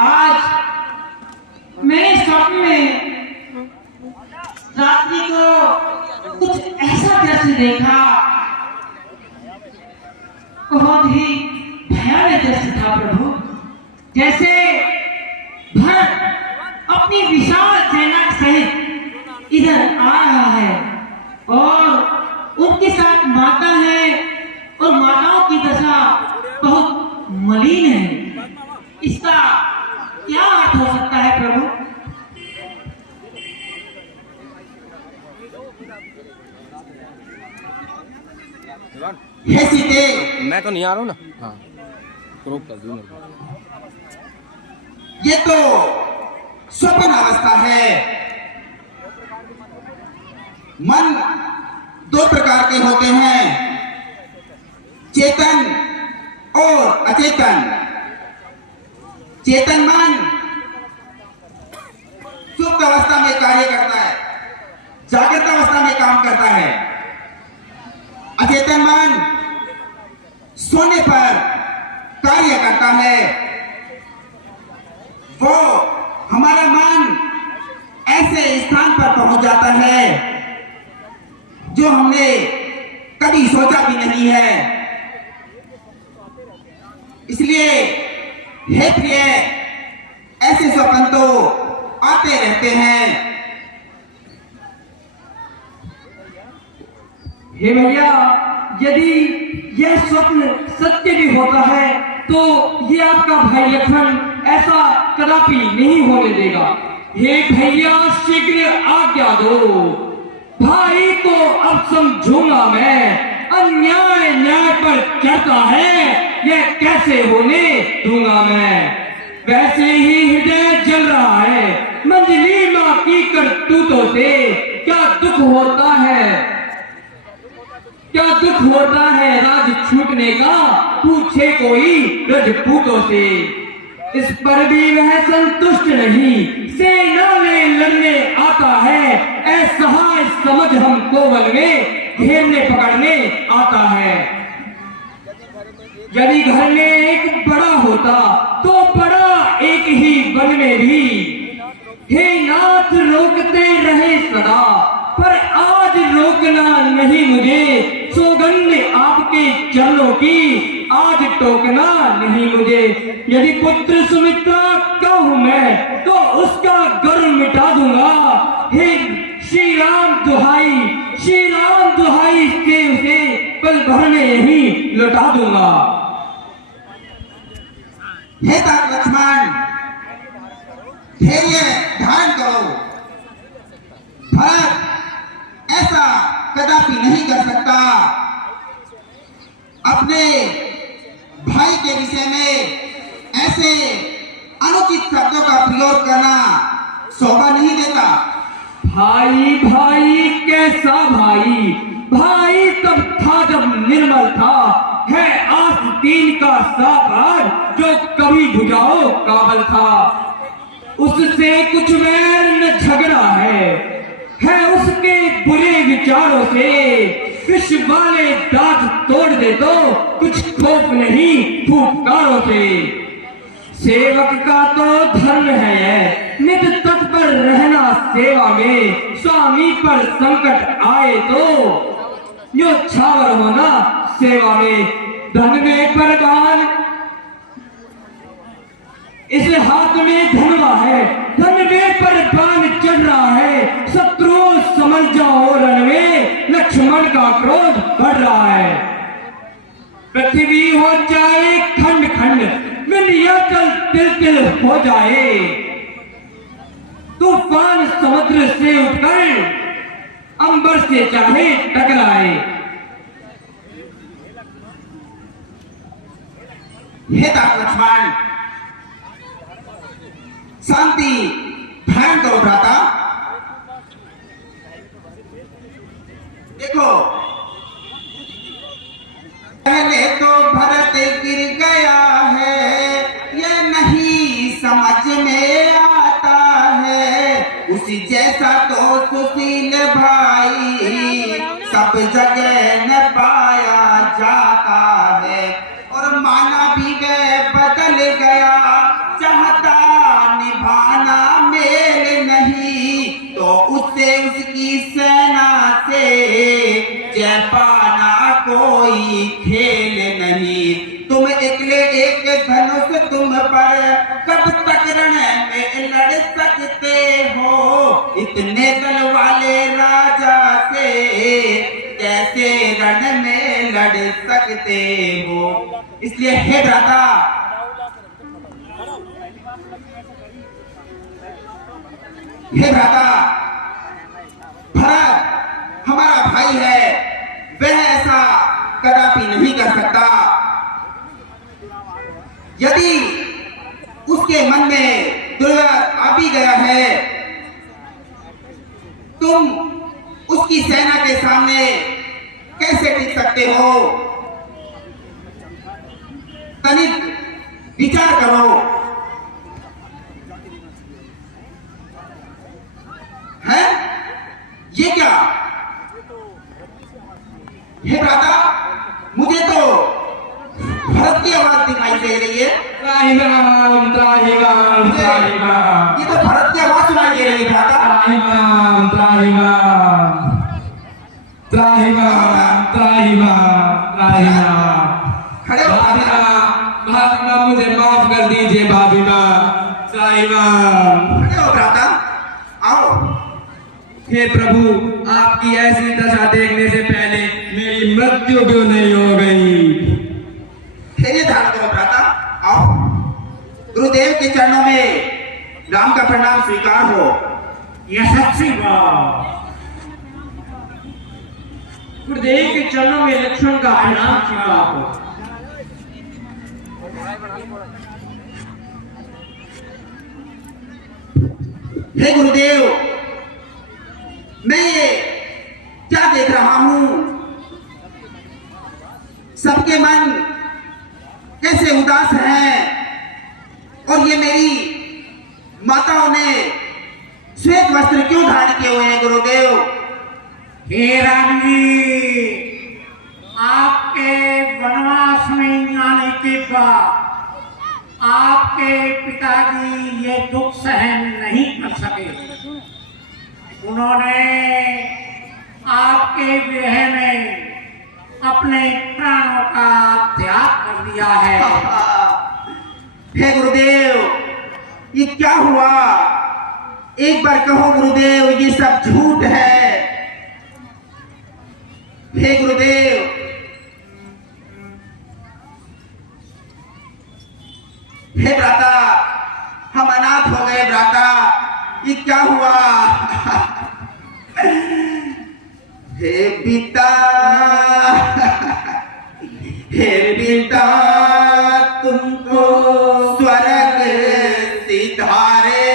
आज मैंने स्वप्न में रात्रि को कुछ ऐसा दृश्य देखा, बहुत ही भयानक दृश्य था प्रभु। जैसे भरत अपनी विशाल सेना सहित इधर आ रहा है और उनके साथ माता है और माताओं की दशा बहुत मलिन है। इसका क्या अर्थ हो सकता है प्रभु? हे सीते, मैं तो नहीं आ रहा हूँ ना। हाँ, क्रॉप कर दूँ। ये तो स्वप्न अवस्था है। मन दो प्रकार के होते हैं, चेतन और अचेतन। चेतन मन सुप्त अवस्था में कार्य करता है, जागृत अवस्था में काम करता है। अचेतन मन सोने पर कार्य करता है। वो हमारा मन ऐसे स्थान पर पहुंच जाता है जो हमने कभी सोचा भी नहीं है। इसलिए हे प्रिय, ऐसे स्वप्न तो आते रहते हैं। हे भैया, यदि यह स्वप्न सत्य भी होता है तो ये आपका भाई लक्ष्मण ऐसा कदापि नहीं होने देगा। हे भैया, शीघ्र आज्ञा दो, भाई को अब समझूंगा मैं। अन्याय न्याय पर चढ़ता है, यह कैसे होने दूंगा मैं। वैसे ही हृदय जल रहा है मंजली माँ की करतूतों से। क्या दुख होता है, क्या दुख होता है राज छूटने का, पूछे कोई रजपूतों से। इस पर भी वह संतुष्ट नहीं, सेना में लड़ने आता है। असहाय समझ हमको वन में घेरने पकड़ने आता है। यदि घर में एक बड़ा होता तो बड़ा एक ही वन में भी। हे नाथ, रोकते रहे सदा, पर आज रोकना नहीं मुझे। सौगंध आपके चरणों की, आज टोकना नहीं मुझे। यदि पुत्र सुमित्रा का हूं मैं तो उसका गर्व मिटा दूंगा। हे श्री राम दुहाई, श्री राम दुहाई से उसे पल भर में यही लौटा दूंगा। हे तात लक्ष्मण, धैर्य धारण करो। भरत ऐसा कदापि नहीं कर सकता। अपने भाई के विषय में ऐसे अनुचित शब्दों का प्रयोग करना शोभा नहीं देता। भाई भाई कैसा भाई? भाई तब था जब निर्मल था। है आस्तीन का सागर जो कभी बुझाओ काबल था। उससे कुछ वैर न झगड़ा है उसके बुरे विचारों से। विष वाले दांत तोड़ दे तो कुछ खौफ नहीं फुफकारों से। सेवक का तो धर्म है नित तत्पर रहना सेवा में। स्वामी पर संकट आए तो यो छावर होना सेवा में। धन में परगान, इस हाथ में धनवा है, धन में पर बाण चढ़ रहा है। शत्रुओं समझ जाओ रण में, लक्ष्मण का क्रोध बढ़ रहा है। पृथ्वी हो जाए खंड खंड, विंध्याचल तिल तिल हो जाए। तूफान समुद्र से उठकर अंबर से चाहे टकराए। हे तात लक्ष्मण, शांति धारण करो भ्राता। देखो, पहले तो भरत गिर गया है, ये नहीं समझ में आता है। उसी जैसा तो सुशील भाई सब जगह न पाया जाता है। और माना भी वह बदल गया, चाहता तुम पर कब तक रण में लड़ सकते हो, इतने दल वाले राजा से कैसे रण में लड़ सकते हो। इसलिए हे भ्राता, हे भ्राता, भरत हमारा भाई है, वह ऐसा कदापि नहीं कर सकता। यदि उसके मन में दुर्व्यवहार आ भी गया है, तुम उसकी सेना के सामने कैसे टिक सकते हो? तनिक विचार करो। है ये क्या? हे भ्राता, मुझे तो भरत की आवाज दिखाई दे रही है। त्राहिमाम त्राहिमाम त्राहिमाम, ये तो भरत की आवाज सुनाई दे रही है भ्राता। त्राहिमाम त्राहिमाम त्राहिमाम त्राहिमाम त्राहिमाम। खड़े हो भाभी माँ, मुझे माफ कर दीजिए भाभी माँ। त्राहिमाम। खड़े हो भ्राता, आओ। हे प्रभु, आपकी ऐसी दशा देखने से पहले मेरी मृत्यु क्यों नहीं हो गई? धैर्य धारण करो भ्राता, आओ। गुरुदेव के चरणों में राम का प्रणाम स्वीकार हो। यशस्वी बात। गुरुदेव के चरणों में लक्ष्मण का प्रणाम स्वीकार हो। हे गुरुदेव, मैं ये क्या देख रहा हूं? सबके मन कैसे उदास हैं, और ये मेरी माताओं ने श्वेत वस्त्र क्यों धारण किए हुए हैं गुरुदेव? हे राम जी, आपके वनवास में आने के बाद आपके पिताजी ये दुख सहन नहीं कर सके। उन्होंने आपके विरह में अपने प्राणों का त्याग कर दिया है। हे गुरुदेव, ये क्या हुआ? एक बार कहो गुरुदेव, ये सब झूठ है। हे गुरुदेव, हे भ्राता, हम अनाथ हो गए भ्राता, ये क्या हुआ? हे पिता, हे पिता, तुमको स्वर्ग सिधारे,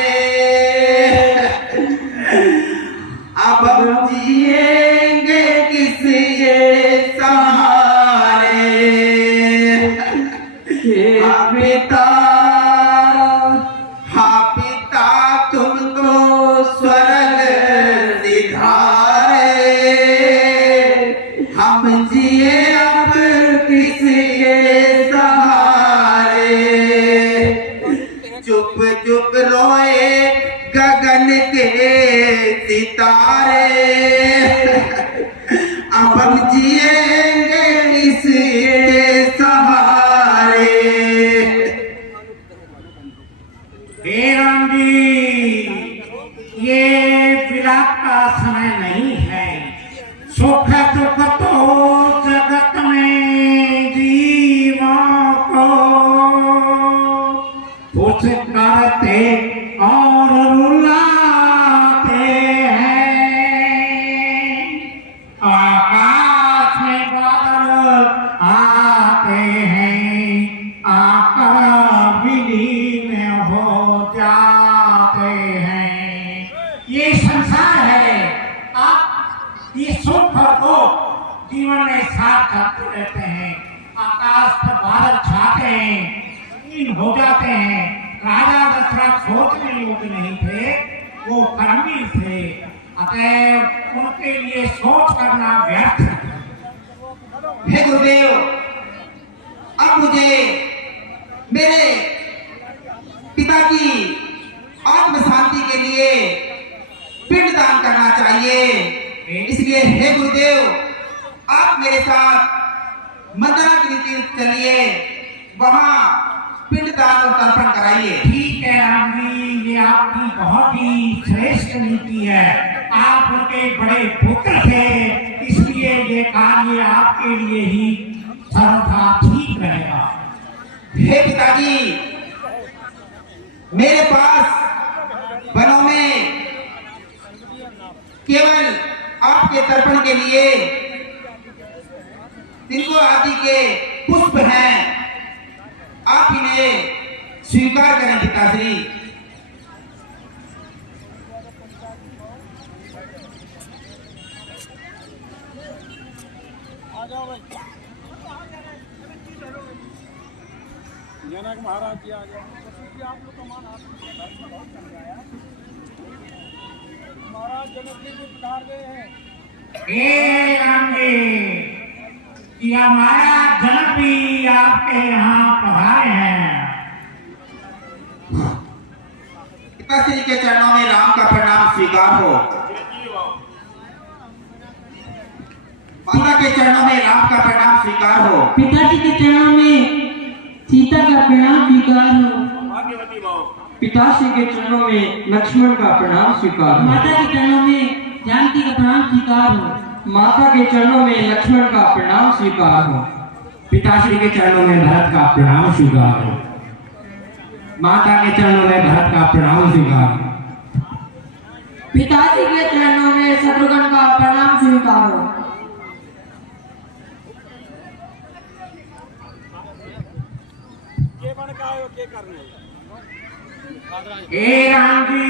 अब हम जिएंगे किसके सहारे? हाँ पिता, हाँ पिता, तुमको स्वर्ग सिधारे, हम जिए अब किसके सहारे? चुप चुप रोए गगन के सितारे, अब हम जिएंगे किसके सहारे? हे राम जी, ये विलाप का समय नहीं है। सुख दुख तो जगत में जीवों को कुछ करते और रुलाते हैं। आकाश में बादल आते हैं, आकर विलीन हो जाते हैं। ये संसार है। आप ये सुख और दुख जीवन में साथ चलते रहते हैं। आकाश पर बादल छाते हैं, विलीन हो जाते हैं। राजा दशरथ सोचने योग्य नहीं थे, वो कर्मवीर थे, अतएव उनके लिए सोच करना व्यर्थ है। हे गुरुदेव, अब मुझे मेरे पिता की आत्म शांति के लिए पिंडदान करना चाहिए। इसलिए हे गुरुदेव, आप मेरे साथ मंदना की नीति चलिए। वहां पिंडदान और तर्पण कराइए। ठीक है राम जी, ये आपकी बहुत ही श्रेष्ठ नीति है। आप उनके बड़े पुत्र थे, इसलिए ये कार्य आपके लिए ही सर्वथा ठीक रहेगा। हे पिताजी, मेरे पास वनों में केवल आपके तर्पण के लिए तिनको आदि के पुष्प हैं, आप इन्हें स्वीकार करें पिताश्री। जनक महाराज जी आ जाओ, आप लोग का मान महाराज जनक जी को पधार गए हैं। हे राम जी, कि हमारा जनक भी आपके यहाँ पधारे हैं। पिताश्री के चरणों में राम का प्रणाम स्वीकार हो। माता के चरणों में राम का प्रणाम स्वीकार हो। पिताजी के चरणों में सीता का प्रणाम स्वीकार हो। पिताश्री के चरणों में लक्ष्मण का प्रणाम स्वीकार हो। माता के चरणों में जानकी का प्रणाम स्वीकार हो। माता के चरणों में लक्ष्मण का प्रणाम स्वीकार हो। पिताश्री के चरणों में भरत का प्रणाम स्वीकार हो। माता के चरणों में भरत का प्रणाम स्वीकार हो। पिताजी के चरणों में शत्रुघ्न का प्रणाम स्वीकार हो। हे राम जी,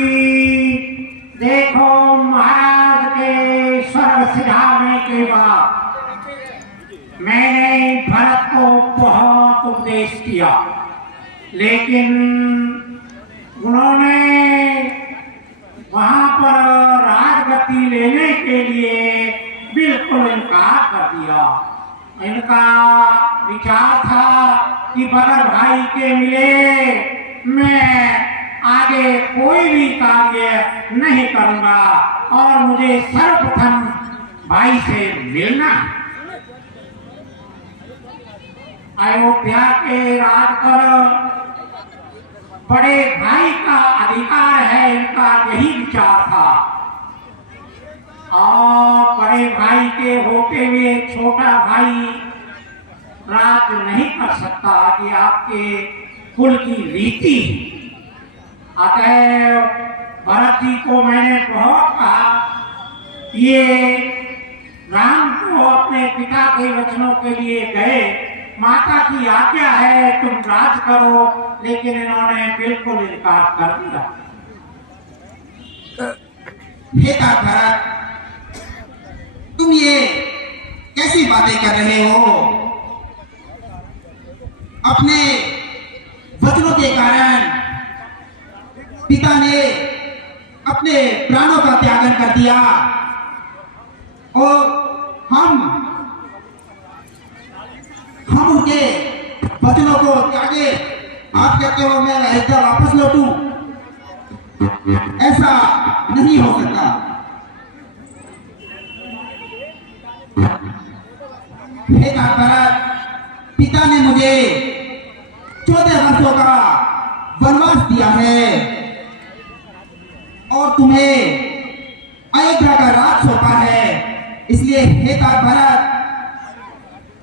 देखो महाराज के स्वर्ग सिधारने के बाद मैंने भरत को बहुत उपदेश किया, लेकिन उन्होंने वहां पर राजगद्दी लेने के लिए बिल्कुल इनकार कर दिया। इनका विचार था कि बगैर भाई के मिले मैं आगे कोई भी कार्य नहीं करूंगा और मुझे सर्वप्रथम भाई से मिलना। अयोध्या के राज पर बड़े भाई का अधिकार है, इनका यही विचार था। और बड़े भाई के होते हुए छोटा भाई राज नहीं कर सकता, कि आपके कुल की रीति। अतः भरत जी को मैंने बहुत कहा, ये राम को अपने पिता के वचनों के लिए गए, माता की आज्ञा है तुम राज करो, लेकिन इन्होंने बिल्कुल इनकार कर दिया। बेटा भरत, तुम ये कैसी बातें कर रहे हो? अपने वचनों के कारण पिता ने अपने प्राणों का त्यागन कर दिया और हम उनके वचनों को त्यागे। आप कहते हो मैं अयोध्या वापस लौटूं? ऐसा नहीं हो सकता। बेटा भरत, पिता ने मुझे 14 वर्षों का वनवास दिया है और तुम्हें अयोध्या का राज सौंपा है, इसलिए हे भरत,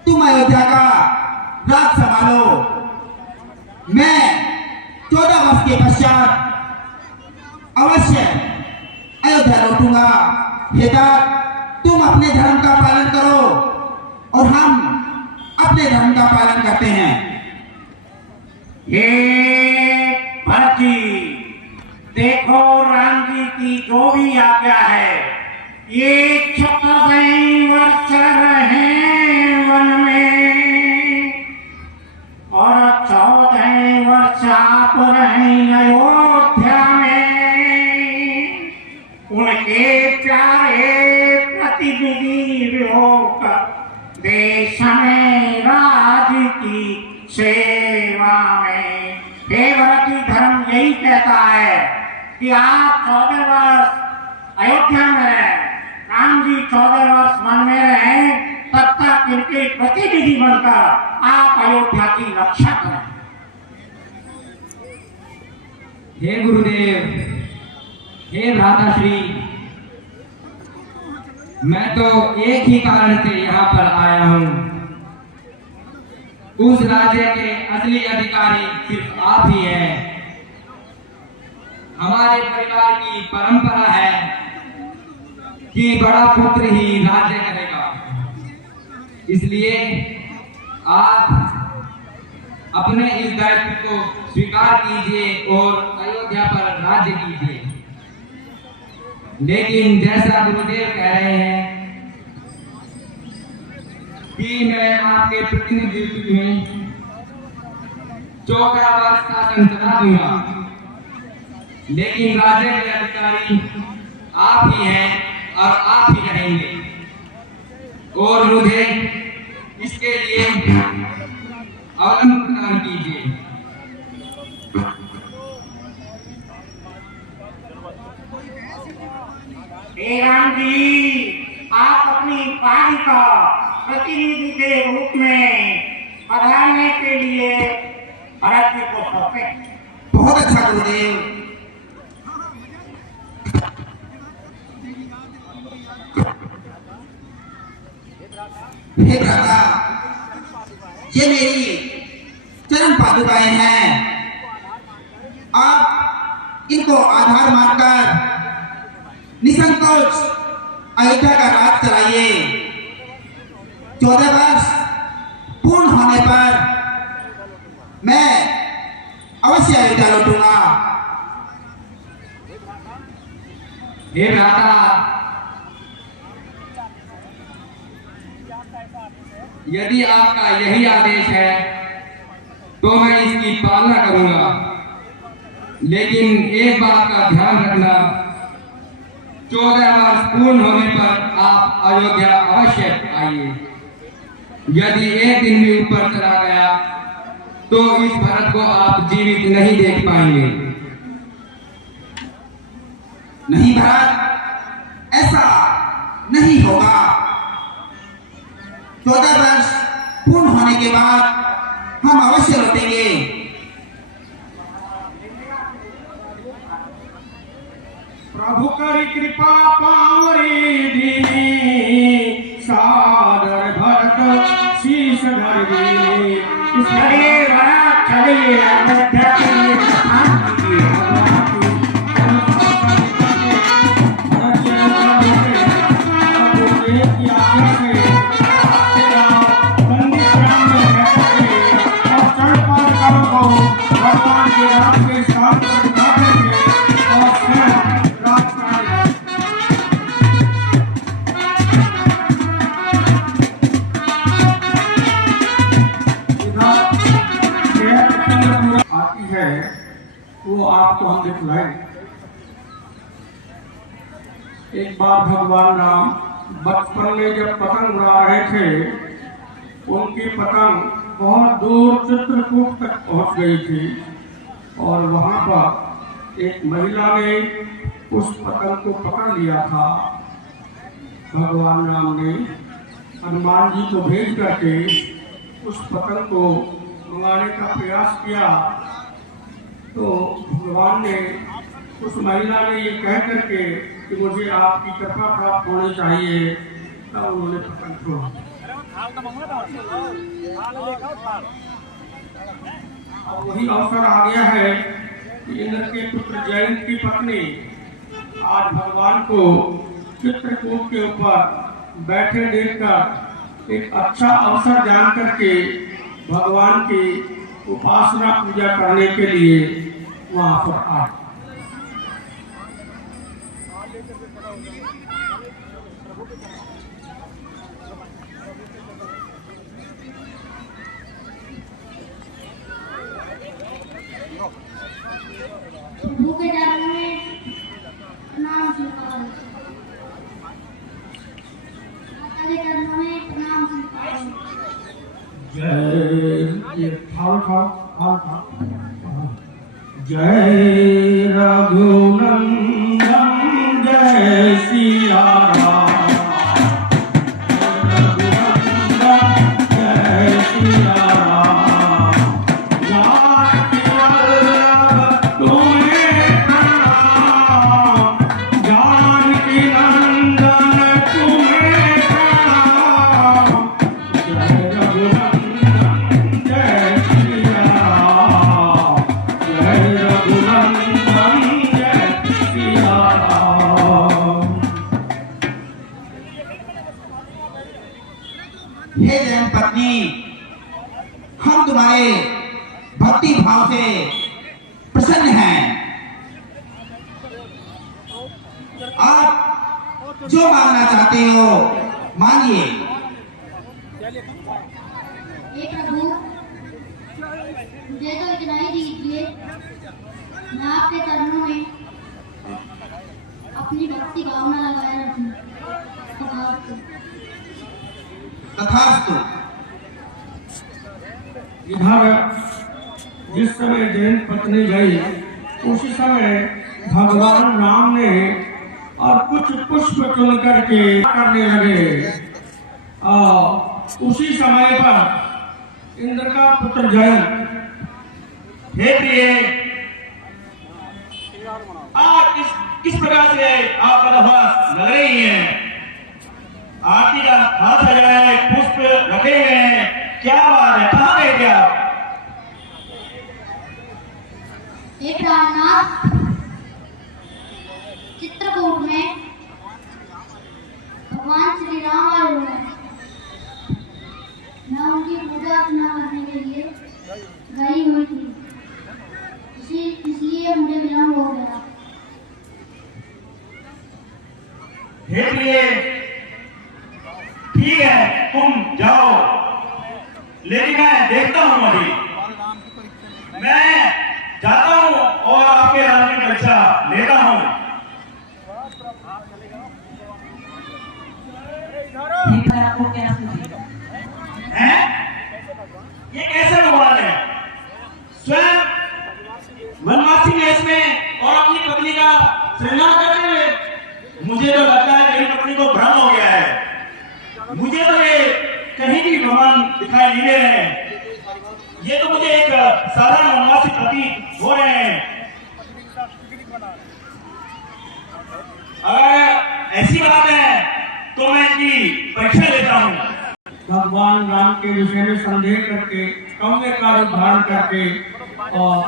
तुम अयोध्या का राज संभालो। मैं 14 वर्ष के पश्चात अवश्य अयोध्या लौटूंगा। बेटा, तुम अपने धर्म का पालन करो और हम अपने धर्म का पालन करते हैं। ये भरत जी, देखो राम जी की जो भी आज्ञा है, ये 14 वर्ष रहे वन में और 14 वर्ष आप रहे अयोध्या में। उनके प्यारे प्रतिनिधि होकर देश में राज की सेवा में। हे भरत जी, धर्म यही कहता है कि आप 14 वर्ष अयोध्या में रहे, राम जी 14 वर्ष वन में रहे, तब तक इनके प्रतिनिधि बनकर आप अयोध्या की रक्षा करें। हे गुरुदेव, हे भ्राताश्री, मैं तो एक ही कारण से यहाँ पर आया हूँ। उस राज्य के असली अधिकारी सिर्फ आप ही हैं। हमारे परिवार की परंपरा है कि बड़ा पुत्र ही राज्य करेगा, इसलिए आप अपने इस दायित्व को स्वीकार कीजिए और अयोध्या पर राज्य कीजिए। लेकिन जैसा गुरुदेव कह रहे हैं कि मैं आपके प्रतिनिधित्व में 14 वर्ष शासन चला दूंगा, लेकिन राज्य के अधिकारी आप ही हैं और आप ही रहेंगे, और मुझे इसके लिए अवलंबन प्रदान कीजिए। हे राम जी, आप अपनी पारी का प्रतिनिधि के रूप में पधारने के लिए भरत जी को सौंपे। बहुत अच्छा गुरुदेव। हे भ्राता, ये मेरी चरण पादुकाएं हैं। आप इनको आधार मानकर निसंकोच अयोध्या का राज चलाइए। 14 वर्ष पूर्ण होने पर मैं अवश्य अयोध्या लौटूंगा। हे भ्राता, यदि आपका यही आदेश है तो मैं इसकी पालना करूंगा, लेकिन एक बात का ध्यान रखना, 14 वर्ष पूर्ण होने पर आप अयोध्या अवश्य आइए। यदि एक दिन भी ऊपर चला गया तो इस भरत को आप जीवित नहीं देख पाएंगे। नहीं भरत, ऐसा नहीं होगा। 14 वर्ष पूर्ण होने के बाद हम अवश्य लौटेंगे। प्रभु करी कृपा पावरी दीनी, सादर भरत शीश धर दीनी। चलिए भरत, चलिए अयोध्या के लिए प्रस्थान कीजिए। भगवान के राम के स्थान पर बैठेंगे और स्वयं राज करेंगे। आती है वो आपको हम दिखलाएं। एक बार भगवान राम बचपन में जब पतंग उड़ा रहे थे, उनकी पतंग बहुत दूर चित्रकूट तक पहुंच गई थी, और वहां पर एक महिला ने उस पतंग को पकड़ लिया था। भगवान राम ने हनुमान जी को भेज करके उस पतंग को मंगाने का प्रयास किया, तो भगवान ने उस महिला ने ये कह करके कि मुझे आपकी कृपा प्राप्त होनी चाहिए, तब उन्होंने पतंग छोड़ा। अब वही अवसर आ गया है कि इंद्र के पुत्र जयंत की पत्नी आज भगवान को चित्रकूट के ऊपर बैठे देखकर एक अच्छा अवसर जान करके भगवान की उपासना पूजा करने के लिए वहां पर आए। प्रभु के चरणों में प्रणाम स्वीकार। माता के चरणों में प्रणाम स्वीकार। जय जय रघुनंदन जय सिया राम, रघुनंदन जय सिया राम। जानकी वल्लभ तुम्हें जय रघुनंदन जय सिया राम। हे जैन पत्नी, हम तुम्हारे भक्ति भाव से प्रसन्न हैं। आप जो मांगना चाहते हो मांगिए। हे प्रभु, मुझे तो इतना ही दीजिए, मैं आपके चरणों में अपनी भक्ति भावना लगाए रखूं। तथास्तु। इधर जिस समय जैन पत्नी गई उसी समय भगवान राम ने और कुछ पुष्प चुन करके करने लगे। उसी समय पर इंद्र का पुत्र जयंत, हे प्रिय, आज किस प्रकार से आप पदभास लग रही हैं? आरती का हाथ सजाया, पुष्प रखे हुए हैं, क्या बात है, कहाँ गए थे आप? हे प्राणनाथ, चित्रकूट में भगवान श्री राम आए हुए हैं। मैं उनकी पूजा अर्चना करने के लिए गई हुई थी, इसलिए मुझे विलम्ब हो गया। हे प्रिय, ठीक है, तुम जाओ, लेकिन मैं देखता हूँ, अभी मैं जाता हूँ और आपके राम की परीक्षा लेता हूँ। ठीक है, आपको क्या चाहिए? हैं? ये कैसे भगवान है? स्वयं वनवासी वेश में और अपनी पत्नी का श्रृंगार करते हुए, मुझे तो लगता है मेरी पत्नी को भ्रम हो गया है। मुझे तो ये कहीं भी भगवान दिखाई नहीं दे रहे हैं। ये तो मुझे एक साधारण वनवासी प्रतीत हो रहे हैं। अगर ऐसी बात है तो मैं इनकी परीक्षा लेता हूँ। भगवान राम के विषय में संदेह करके, कौवे का रूप धारण करके और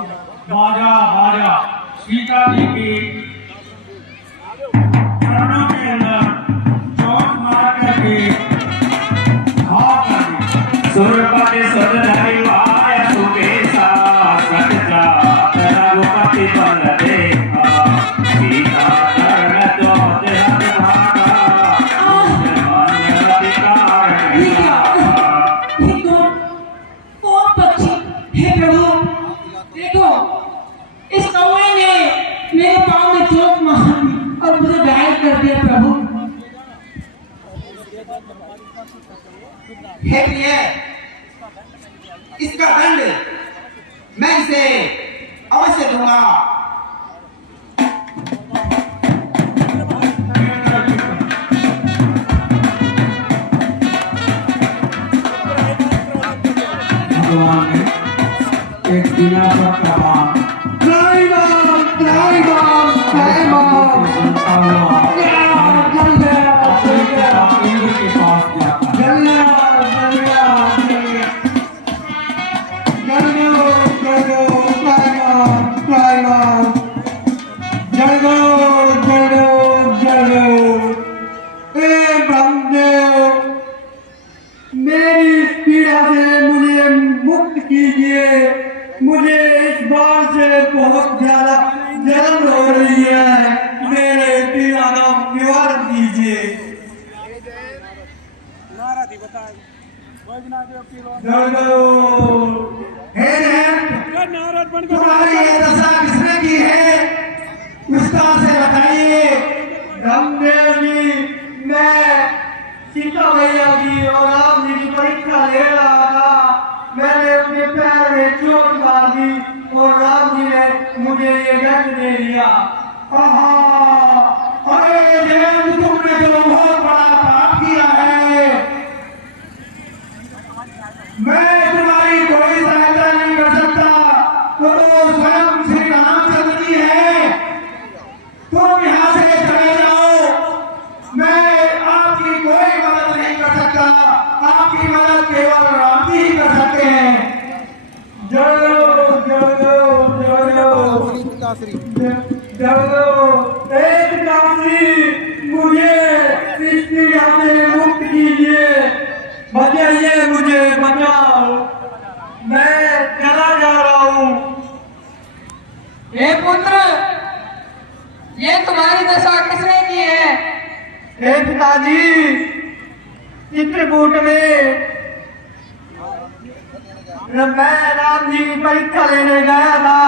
बाजा सीता जी के चरणों के अंदर चौक मार करके सुरपति सदधारी वाय सुकेशा सत्या रघुपति बल देखा सीता चरण चौथ हर भागा कौन पक्षी? हे प्रभु, देखो, इस कौवे ने मेरे पाँव में चोट मार दी और मुझे घायल कर दिया। प्रभु, हे प्रिय, इसका दंड मैं इसे अवश्य दूंगा। भगवान ने एक बिना पर कहा, जय राम जय राम जय राम, इंद्र के पास जाता मेरी इस पीड़ा से मुझे मुक्त कीजिए। मुझे इस बात से बहुत ज्यादा जलन हो रही है, मेरे पीड़ा का निवारण कीजिए। तुम्हारी ये दशा किसने की है, विस्तार से बताइए। रामदेव जी, मैं सीता मैया की और राम जी की परीक्षा ले रहा था। मैंने अपने पैर में चोट मार दी और राम जी ने मुझे ये दंड दे दिया। अरे जैन, तुमने तो बहुत बड़ा पाप किया है। मैं तुम्हारी कोई सहायता नहीं कर सकता, तो स्वयं श्री रामचंद्र जी है। तुम यहाँ से चले जाओ, मैं आपकी कोई मदद नहीं कर सकता। आपकी मदद केवल राम जी ही कर सकते हैं। जय जय जय जय पिताश्री मुझे इस पीड़ा से मुक्त कीजिए, बचाइए मुझे, बचाओ, मैं चला जा रहा हूँ। हे पुत्र, ये तुम्हारी दशा किसने की है? हे पिताजी, चित्रकूट में मैं राम जी की परीक्षा लेने गया था।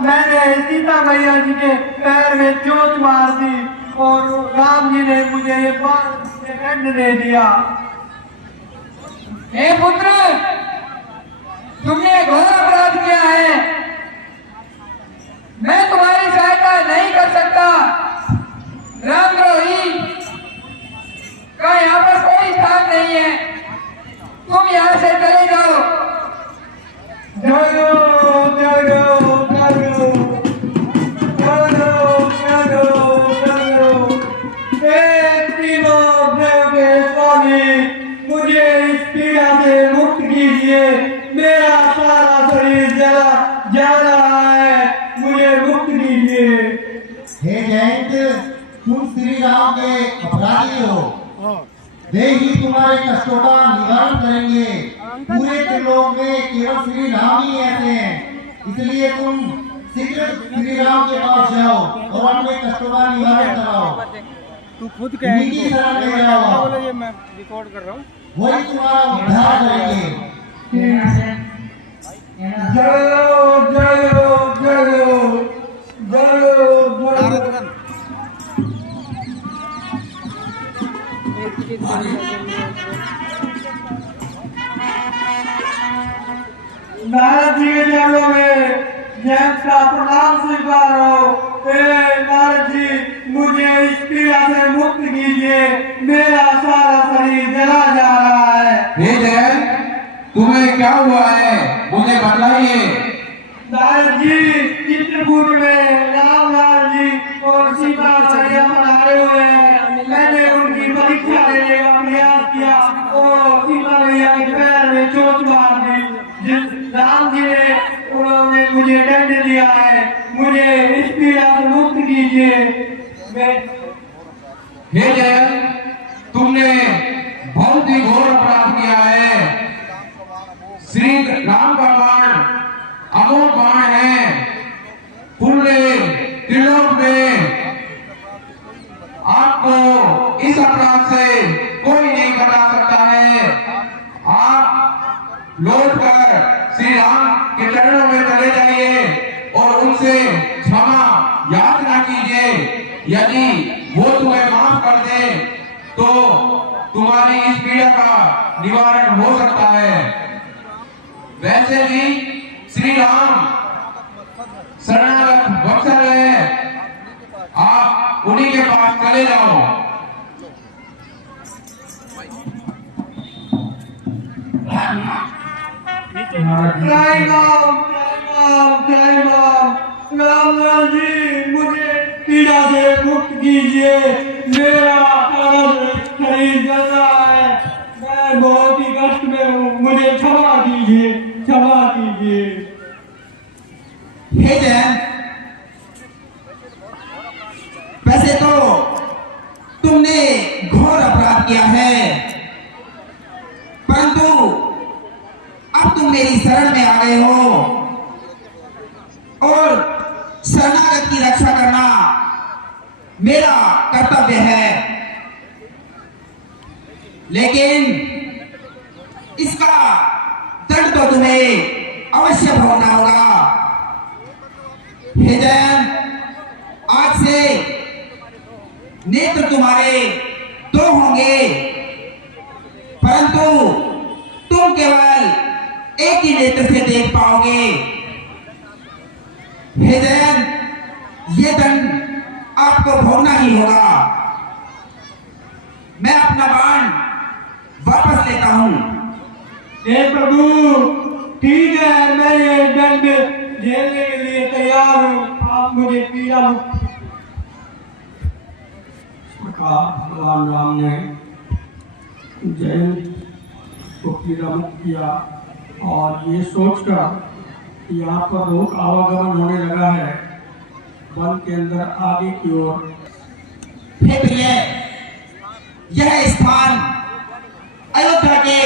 मैंने सीता मैया जी के पैर में चोट मार दी और राम जी ने मुझे ये दंड दे दिया। हे पुत्र, तुमने घोर अपराध किया है। मैं तुम्हारी सहायता नहीं कर सकता। रामद्रोही का यहाँ पर कोई स्थान नहीं है। तुम यहाँ से चले जाओ। जागो, जागो, जागो, जागो, जागो, जागो। हे तीनों देव के स्वामी, मुझे इस पीड़ा से मुक्त कीजिए। मेरा सारा शरीर जला जा रहा है, मुझे मुक्त कीजिए। हे जयंत, तुम श्री राम के अपराधी हो। वे ही तुम्हारे कष्टों का निवारण करेंगे। पूरे त्रिलोक में केवल श्री राम ही ऐसे हैं, इसलिए तुम शीघ्र श्री राम के पास जाओ और अपने कष्टों का निवारण कराओ। तू खुद उनकी शरण में जाओ, ये मैं रिकॉर्ड कर रहा हूँ। वही तुम्हारा उद्धार करेंगे। जागो, जागो, जागो, जागो, जागो। नारद जी के चरणों में जैन का प्रणाम स्वीकार हो। नारद जी, मुझे इस पीड़ा से मुक्त कीजिए। मेरा सारा शरीर जला जा रहा है। हे जैन, तुम्हें क्या हुआ है, मुझे बताइए। नारद जी, चित्रकूट में रामलाल जी और सीता मैया मनाए हुए हैं। मैंने उनकी परीक्षा लेने का प्रयास किया और सीता मैया के पैर में चोट मार दी। जिस राम जी ने उन्होंने मुझे दंड दिया है, मुझे इस पीड़ा से मुक्त कीजिए। हे जैन, तुमने बहुत ही घोर अपराध किया है। श्री राम का बाण अमोघ बाण है। पूरे त्रिलोक में आपको इस अपराध से कोई नहीं बचा सकता है। आप लौटकर श्री राम के चरणों में चले जाइए और उनसे क्षमा याचना कीजिए। यदि वो तुम्हें माफ कर दे तो तुम्हारी इस पीड़ा का निवारण हो सकता है। वैसे भी श्री राम शरणागत वत्सल है, आप उन्हीं के पास चले जाओ। जय राम, जय राम, जय राम। रामलाल जी, मुझे पीड़ा से मुक्त कीजिए। मेरा सारा शरीर जल रहा है। मैं बहुत ही कष्ट में हूँ, मुझे क्षमा कीजिए, क्षमा कीजिए। हे जैन, वैसे तो तुमने घोर अपराध किया है, परंतु अब तुम मेरी शरण में आ गए हो और शरणागत की रक्षा करना मेरा कर्तव्य है। लेकिन इसका दंड तो तुम्हें अवश्य भोगना होगा। हे जैन, आज से नेत्र तुम्हारे दो होंगे, परंतु तुम केवल एक ही नेत्र से देख पाओगे। हे जैन, ये दंड आपको भोगना ही होगा। मैं अपना बाण वापस लेता हूं। हे प्रभु, ठीक है, मैं ये दंड झेलने के लिए तैयार हूँ। आप मुझे पीड़ा मुक्त। भगवान राम ने जैन को पीड़ा मुक्त किया और ये सोचकर यहाँ पर लोग आवागमन होने लगा है। वन के अंदर आगे की ओर। हे प्रिय, यह स्थान अयोध्या के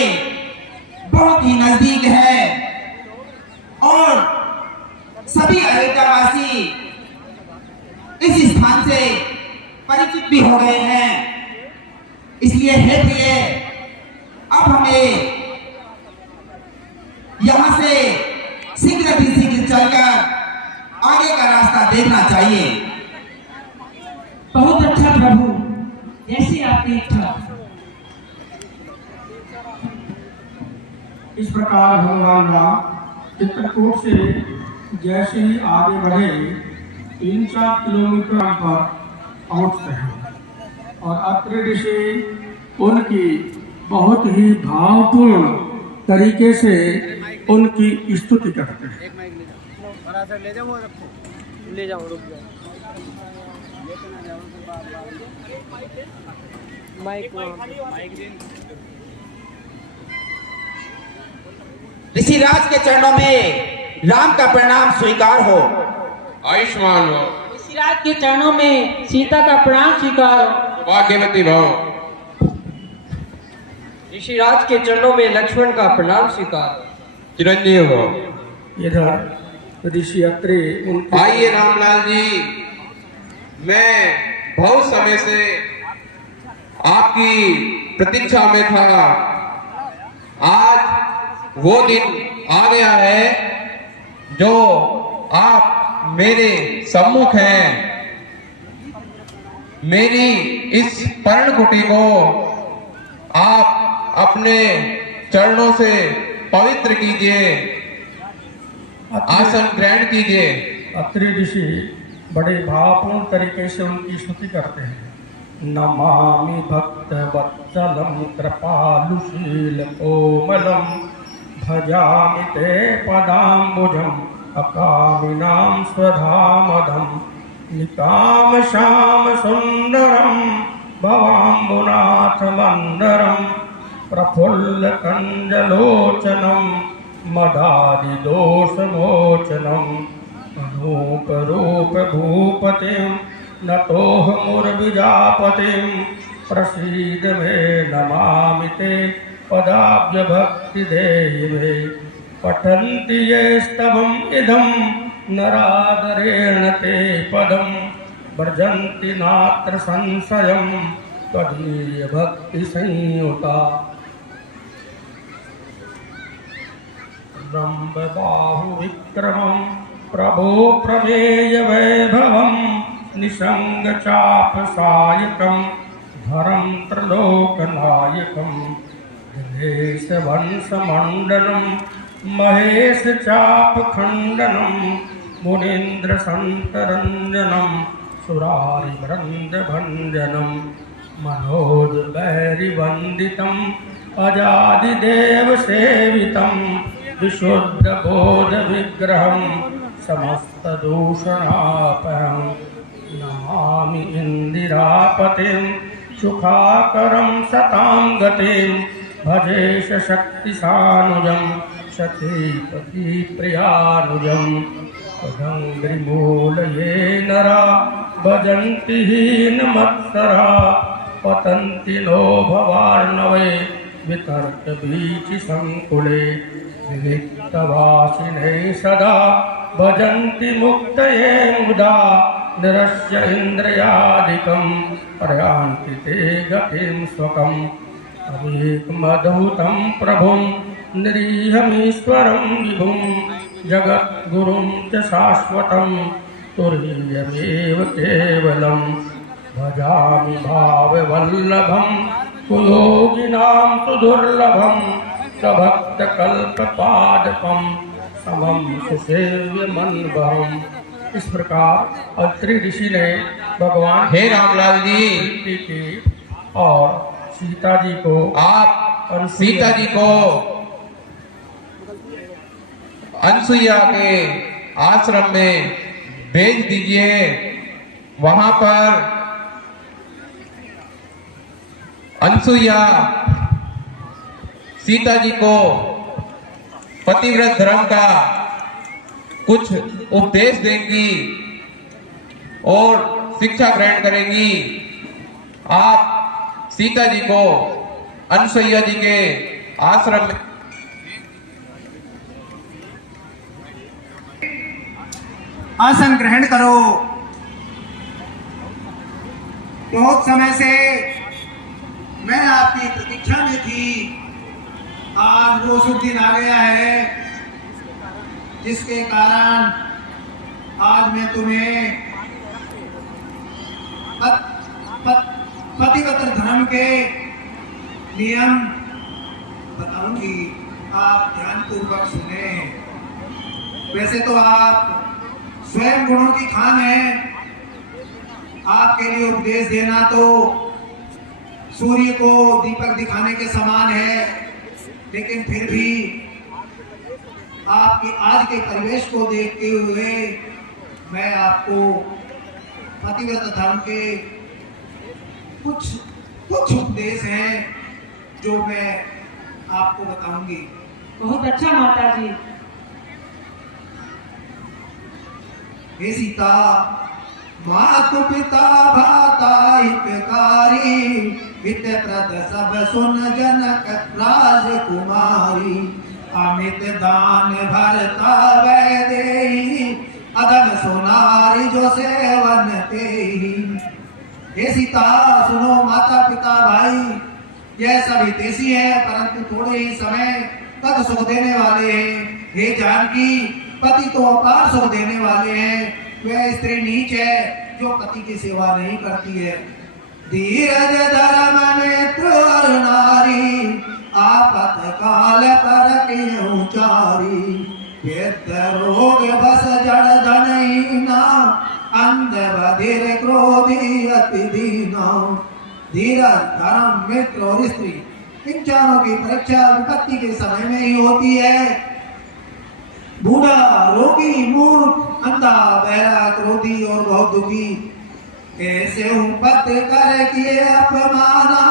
बहुत ही नजदीक है और सभी अयोध्यावासी इस स्थान से परिचित भी हो गए हैं। इसलिए हे प्रिय, अब हमें यहां से शीघ्र चलकर आगे का रास्ता देखना चाहिए। बहुत अच्छा प्रभु, जैसी आपकी इच्छा। इस प्रकार भगवान राम चित्रकूट से जैसे ही आगे बढ़े 3-4 किलोमीटर पर पहुंचते हैं और अत्रि ऋषि उनकी बहुत ही भावपूर्ण तरीके से उनकी स्तुति करते हैं। ऋषिराज के चरणों में राम का प्रणाम स्वीकार हो। आयुष्मान हो, ऋषिराज के चरणों में सीता का प्रणाम स्वीकार हो। भाग्यवती भव। ऋषिराज के चरणों में लक्ष्मण का प्रणाम स्वीकार। चिरंजीव हो। इधर ऋषि अत्रि उनके आइए रामलाल जी, मैं बहुत समय से आपकी प्रतीक्षा में था। आज वो दिन आ गया है जो आप मेरे सम्मुख हैं। मेरी इस पर्णकुटी को आप अपने चरणों से पवित्र कीजिए, आसन ग्रहण कीजिए। अत्रि ऋषि बड़े भावपूर्ण तरीके से उनकी स्तुति करते हैं। नमामि भक्त वत्सलम कृपालुशील कोमलम भजामि ते पदाम्बुजम अकामिनां स्वधामदम निकाम श्याम सुंदरम भवाम्बुनाथ मंदरम प्रफुल्ल कंजलोचनम मदादि दोष मोचनम अनूप रूप भूपतिम नतोह मुर्विजापतिम प्रसीद मे नमामि ते पदाब्ज भक्ति देहि पठन्ति ये स्तवम इदं नरादरेण ते पदम व्रजन्ति नात्र संशयम त्वदीय भक्ति संयुता। रंभ बाहु विक्रमं प्रभो प्रमेय वैभवं निसंग चाप सायकं धरं त्रिलोकनायकं दिनेश वंश मंडलं महेश चाप खंडनं मुनीन्द्र संतरंजनं सुरारि वृंद भंजनं मनोज बैरि वंदितं अजादिदेव सेवितं विशुद्ध बोध विग्रहं समस्त दूषणापहं नमामि इंदिरापतिं सुखाकरं सतां गतिं भजेश शक्तिसानुजं सतीपति प्रियानुजं पदंग्रिमूलये नरा भजन्ति हीनमत्सरा पतन्ति नो भवार्णवे वितर्क बीच संकुले विविक्तवासिने सदा भजन्ति मुक्तये मुदा निरस्य इन्द्रियादिकं प्रयान्ति ते गतिं स्वकम् अवेकमद्भुतं प्रभुं निरीहमीश्वरं विभुं जगद्गुरुं च शाश्वतं तुरीयमेव केवलं भजामि भाववल्लभं कुयोगिनां सुदुर्लभं सभक्तकल्पपादपं समं सुसेव्यमन्वहम्। इस प्रकार अत्रि ऋषि ने भगवान हे रामलाल जी, की और सीता जी को आप सीता जी को अनसुईया के आश्रम में भेज दीजिए। वहां पर अनसुईया सीता जी को पतिव्रत धर्म का कुछ उपदेश देंगी। और शिक्षा ग्रहण करेंगी। आप सीता जी को अनुसुईया जी के आश्रम में आसन ग्रहण करो। बहुत समय से मैं आपकी प्रतीक्षा में थी। आज वो शुभ दिन आ गया है जिसके कारण आज मैं तुम्हें पतिव्रत धर्म के नियम बताऊंगी। आप ध्यान पूर्वक सुने। वैसे तो आप स्वयं गुणों की खान है। आपके लिए उपदेश देना तो सूर्य को दीपक दिखाने के समान है, लेकिन फिर भी आपकी आज के परिवेश को देखते हुए मैं आपको पतिव्रत धर्म के कुछ उपदेश हैं जो मैं आपको बताऊंगी। बहुत अच्छा माता जी। हे सीता, मातु पिता भ्राता हितकारी, हित प्रद सब सुन जनक राजकुमारी, अमित दान भरता वै देहि, अधम सुनारी जो सेवन तेहि। हे सीता सुनो, माता पिता भाई यह सब हितैषी है, परंतु थोड़े ही समय तक सुख देने वाले हैं। हे जानकी, पति तो अपार सुख देने वाले हैं। वह स्त्री नीच है जो पति की सेवा नहीं करती है। धीरज धर्म नेत्र और नारी, आपत काल पर उचारी, वेद रोग बस जड़ धनहीना, अंध बधिर क्रोधी अति दीना। धीरज धर्म मित्र और स्त्री, इन चारों की परीक्षा विपत्ति के समय में ही होती है। बूढ़ा, रोगी, मूर्ख, अंधा, बहरा, क्रोधी और बहुत दुखी, ऐसे पत्र कर किए अपमाना,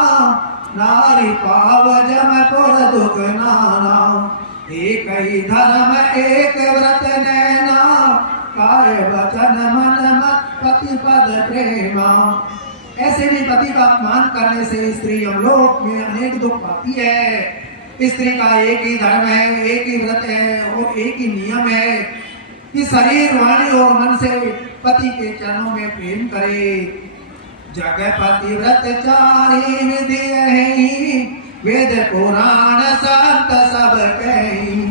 नारी पाव जम पुर दुख नाना। एक ही धर्म एक व्रत नैना, काय वचन मन मत पति पद प्रेमा। ऐसे भी पति का अपमान करने से स्त्री यमलोक में अनेक दुख पाती है। स्त्री का एक ही धर्म है, एक ही व्रत है और एक ही नियम है कि शरीर, वाणी और मन से पति के चरणों में प्रेम करे। जगपति व्रत चारि विधि है, वेद पुराण संत सब कही।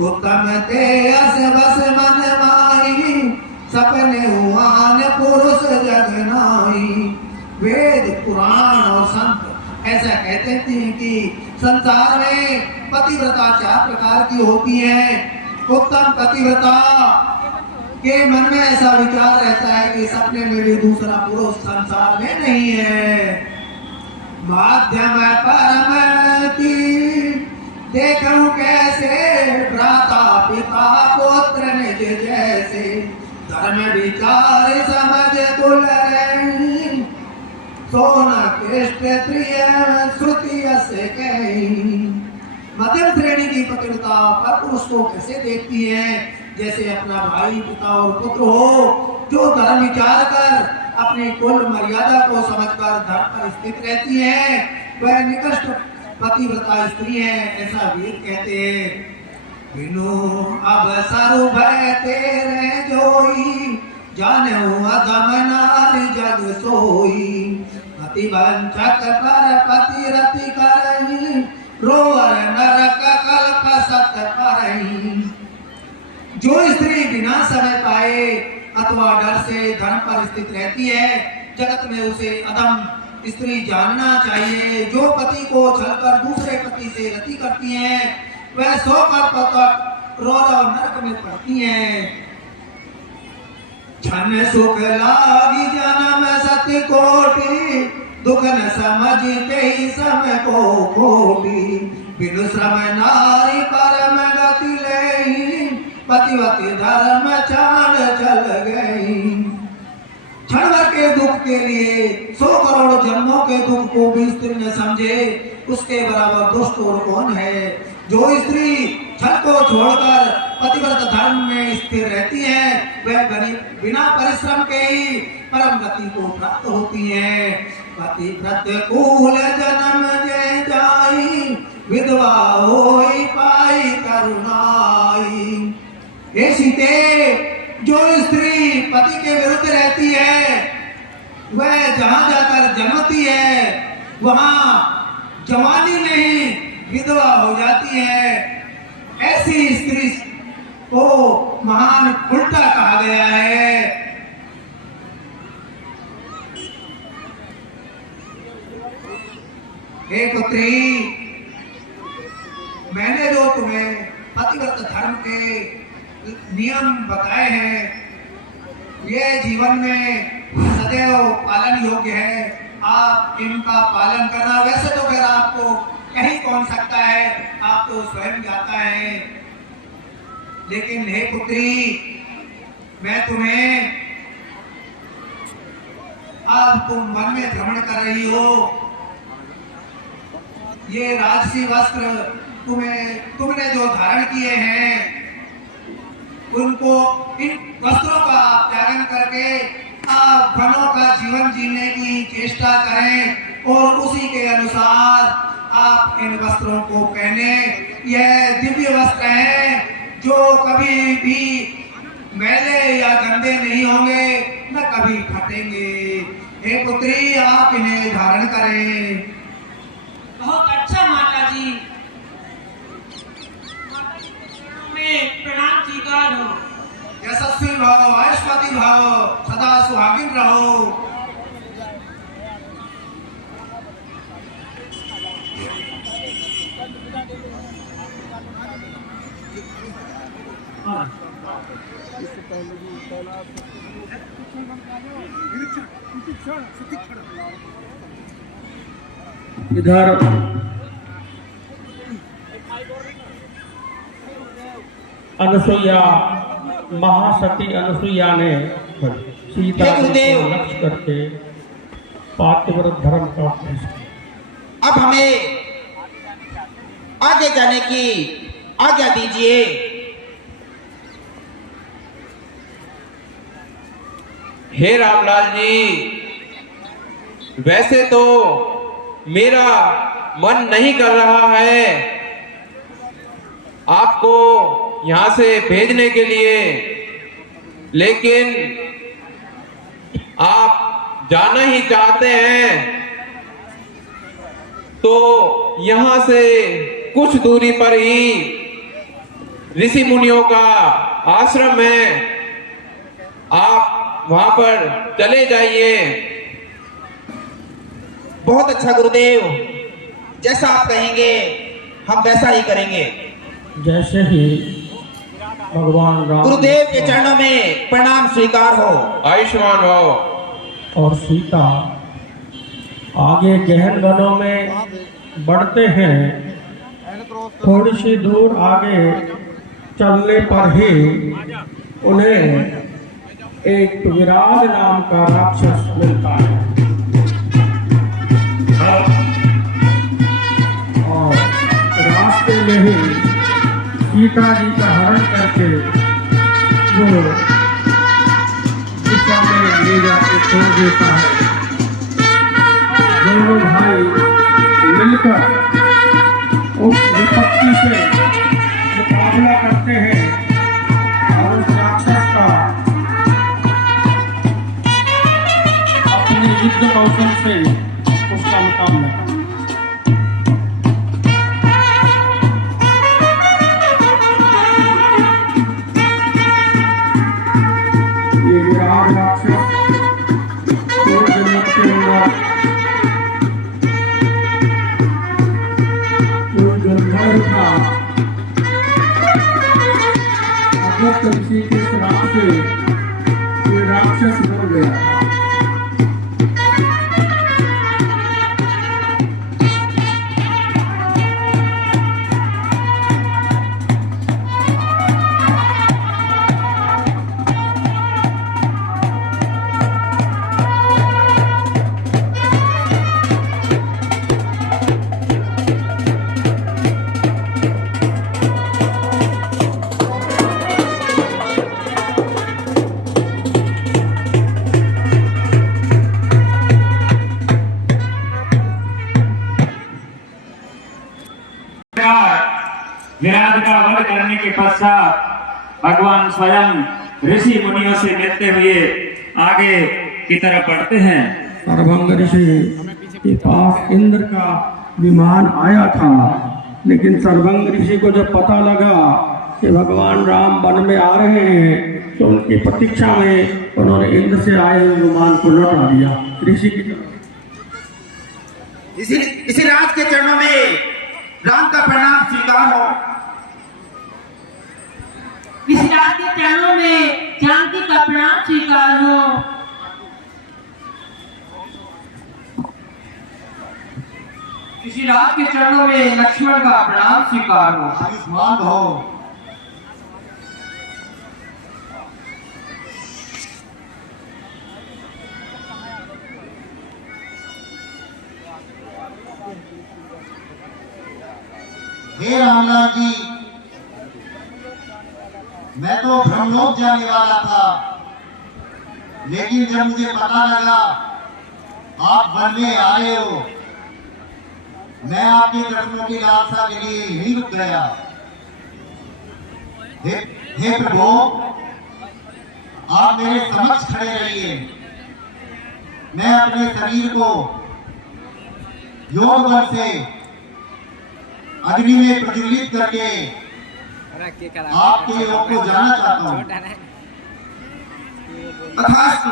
उत्तम ते अस बस मन माही, सपने हुआन पुरुष जग नाई। वेद पुराण और संत ऐसा कहते थे कि संसार में पतिव्रता 4 प्रकार की होती है। उत्तम पतिव्रता के मन में ऐसा विचार रहता है कि सपने में भी दूसरा पुरुष संसार में नहीं है। माध्यम परमति देखूं कैसे, भ्राता पिता पुत्र निज जैसे। धर्म विचार समझ कुल रही, सोना कृष्ण प्रिय श्रुति से कही। मध्यम श्रेणी की पतिव्रता पर उसको कैसे देखती है, जैसे अपना भाई, पिता और पुत्र हो, जो धर्म विचार कर अपनी कुल मर्यादा को समझकर धर्म पर स्थित रहती है, वह निकृष्ट पतिव्रता स्त्री है, ऐसा वेद कहते हैं। बिनु अब सरु भय तेरे जोई, जानहु अधम नारी जग सोई। पति वंचक पर पति रति करही, रोवर नरक कल्प सत परही। जो स्त्री बिना समय पाए अथवा डर से धर्म पर स्थित रहती है, जगत में उसे अधम स्त्री जानना चाहिए। जो पति को छलकर दूसरे पति से रति करती हैं, वह 100 कल्प तक रोर और नरक में पड़ती हैं। क्षण सुख लागी जन्म सति कोटि, दुख न समझते ही समय को कोटि। बिनु श्रम नारी परम गति लेहि, पतिवती धर्म छाड़ चल गई। क्षण भर के दुख के लिए 100 करोड़ जन्मों के दुख को भी स्त्री न समझे, उसके बराबर दुष्ट और कौन है। जो स्त्री छल को छोड़कर पतिव्रत धर्म में स्थिर रहती है वह गरीब बिना परिश्रम के ही परम गति को प्राप्त होती है। पतिव्रत कुल जन्म जय जाई, विधवा होई पाई करुणाई। हे सीते, जो स्त्री पति के विरुद्ध रहती है वह जहां जाकर जन्मती है वहां जवानी में ही विधवा हो जाती है। ऐसी स्त्री को महान उल्टा कहा गया है। हे पुत्री, मैंने जो तुम्हें पतिव्रत धर्म के नियम बताए हैं ये जीवन में सदैव पालन योग्य है। आप इनका पालन करना, वैसे तो फिर आपको कहीं कौन सकता है, आप तो स्वयं जाता है। लेकिन हे पुत्री, मैं तुम्हें, आज तुम वन में भ्रमण कर रही हो, ये राजसी वस्त्र तुमने जो धारण किए हैं उनको, इन वस्त्रों का त्यागन करके आप वनों का जीवन जीने की चेष्टा करें और उसी के अनुसार आप इन वस्त्रों को पहने। यह दिव्य वस्त्र हैं जो कभी भी मैले या गंदे नहीं होंगे, न कभी फटेंगे। हे पुत्री, आप इन्हें धारण करें। बहुत अच्छा माता जी, में प्रणाम स्वीकार हो। यशस्वी भव, ऐश्वर्य भव, सदा सुहागिन रहो। इधर अनुसुईया, महासती अनुसुईया ने सीता जी को लक्ष्य करके पातिव्रत धर्म का उपदेश किया। अब हमें आगे जाने की आज्ञा दीजिए। हे रामलाल जी, वैसे तो मेरा मन नहीं कर रहा है आपको यहां से भेजने के लिए, लेकिन आप जाना ही चाहते हैं तो यहां से कुछ दूरी पर ही ऋषि मुनियों का आश्रम है, आप वहां पर चले जाइए। बहुत अच्छा गुरुदेव, जैसा आप कहेंगे हम वैसा ही करेंगे। जैसे ही भगवान राम गुरुदेव के चरणों में प्रणाम स्वीकार हो। आयुष्मान भव। और सीता आगे गहन वनों में बढ़ते हैं। थोड़ी सी दूर आगे चलने पर ही उन्हें एक विराज नाम का राक्षस मिलता है और रास्ते में ही सीता जी का हरण करके वो दिशा में ले जाके छोड़ देता है। दोनों भाई मिलकर उस विपत्ति से मुकाबला करते हैं और उस राक्षस का अपने युद्ध कौशल से उसका मुकाबला करते हैं। ये विराट राक्षस पूर्व जन्म के अंदर गंधर्व था। अगस्त ऋषि के श्राप से ये राक्षस बन गया। बंद करने के पश्चात भगवान स्वयं ऋषि मुनियों से मिलते हुए आगे की तरफ बढ़ते हैं। सर्वंग ऋषि के पास इंद्र का विमान आया था, लेकिन सर्वंग ऋषि को जब पता लगा कि भगवान राम वन में आ रहे हैं तो उनकी प्रतीक्षा में उन्होंने इंद्र से आए हुए विमान को लौटा दिया ऋषि की तरफ। इसी राज के चरणों में राम का प्रणाम स्वीकार हो। इस रात के चरणों में शांति का प्रणाम स्वीकार हो। इसी रात के चरणों में लक्ष्मण का प्रणाम स्वीकार हो। आयुष्मान भव। हे रामलाल जी, मैं तो ब्रह्मलोक जाने वाला था, लेकिन जब मुझे पता लगा आप वन में आए हो, मैं आपके दर्शनों की लालसा के लिए ही रुक गया। हे प्रभु, आप मेरे समक्ष खड़े रहिए। मैं अपने शरीर को योग बल से अग्नि में प्रज्वलित करके आपके योग को जानना चाहता हूँ। तथास्तु।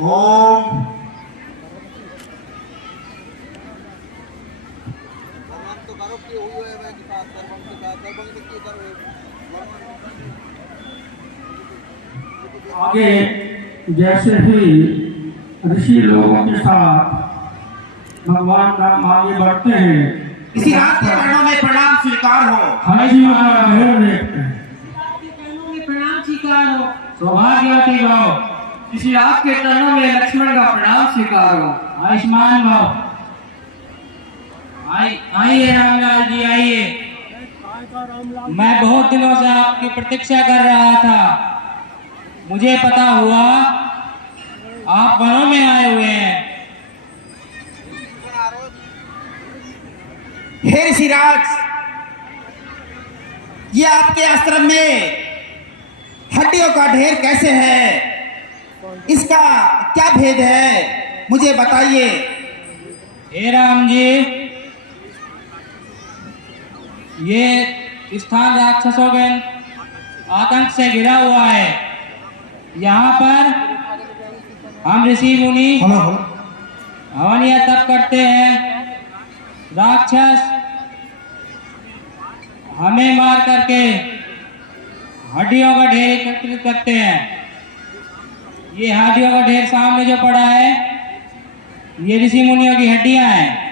ओम आगे जैसे ही ऋषि लोगों के साथ भगवान राम आगे बढ़ते हैं, इसी रात के चरणों में प्रणाम स्वीकार हो। हरियों का ढेर देखते हैं। चरणों में प्रणाम स्वीकार हो। सौभाग्यवती भव। इसी रात के चरणों में लक्ष्मण का प्रणाम स्वीकार हो। आयुष्मान भव। आइए रामलाल जी, आइए। मैं बहुत दिनों से आपकी प्रतीक्षा कर रहा था। मुझे पता हुआ आप वनों में आए हुए हैं। हे ऋषिराज, ये आपके आश्रम में हड्डियों का ढेर कैसे है? इसका क्या भेद है, मुझे बताइए। हे राम जी, ये स्थान राक्षसों के आतंक से घिरा हुआ है। यहाँ पर हम ऋषि मुनि हवन या तप करते हैं। राक्षस हमें मार करके हड्डियों का ढेर एकत्रित करते हैं। ये हड्डियों का ढेर सामने जो पड़ा है, ये ऋषि मुनियों की हड्डियां हैं।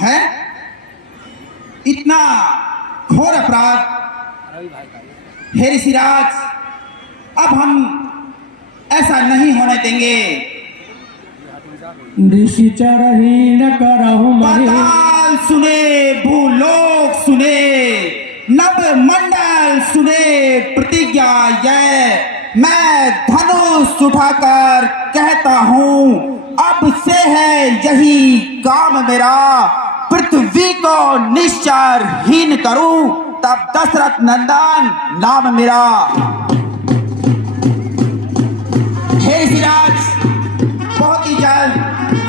है इतना घोर अपराध? हे ऋषिराज, अब हम ऐसा नहीं होने देंगे। ऋषि चरहीन करहु महि। पाताल सुने, भूलोक सुने, नभ मंडल सुने प्रतिज्ञा यह, मैं धनुष उठाकर कहता हूँ, अब से है यही काम मेरा, पृथ्वी को निश्चर हीन करूं, तब दशरथ नंदन नाम मेरा। हे ऋषिराज, बहुत ही जल्द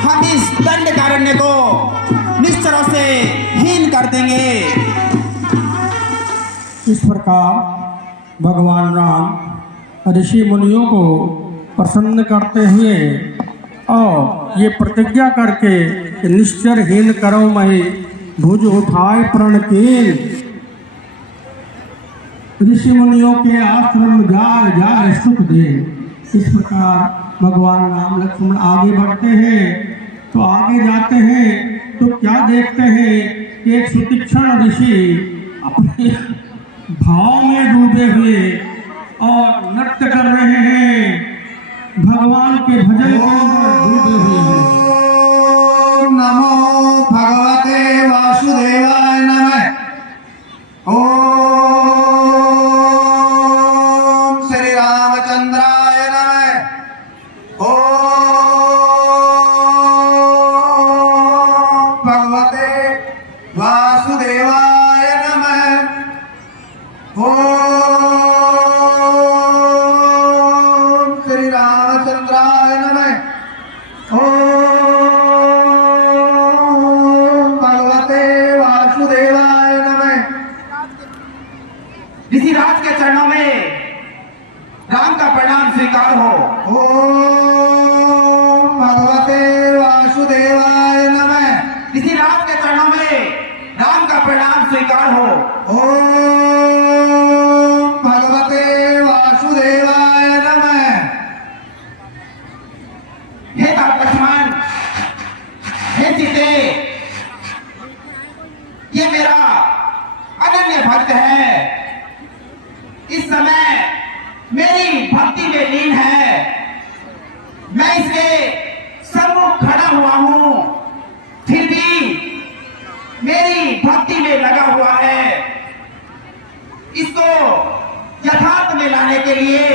हम इस दंडकारण्य को निश्चरों से हीन कर देंगे। इस प्रकार भगवान राम ऋषि मुनियों को प्रसन्न करते हुए और ये प्रतिज्ञा करके कि निश्चरहीन करो महि, भुज उठाए प्रण कीन। ऋषि मुनियों के आश्रम जाए जाए सुख दे। इस प्रकार भगवान राम लक्ष्मण आगे बढ़ते हैं। तो आगे जाते हैं तो क्या देखते हैं कि एक सुतीक्षण ऋषि अपने भाव में डूबे हुए और नृत्य कर रहे हैं, भगवान के भजन के अंदर डूबे हुए हैं। ओम नमो भगवते वासुदेवाय नमः। ओम श्री रामचंद्राय नमः। ओम के चरणों में राम का प्रणाम स्वीकार हो। ओम भगवते वासुदेवाय नमः। इसी राम के चरणों में राम का प्रणाम स्वीकार हो। ओम भगवते वासुदेवाय नमः। हे लक्ष्मण, हे सीते, ये मेरा अनन्य भक्त है, इस समय मेरी भक्ति में लीन है। मैं इसके सम्मुख खड़ा हुआ हूं, फिर भी मेरी भक्ति में लगा हुआ है। इसको यथार्थ में लाने के लिए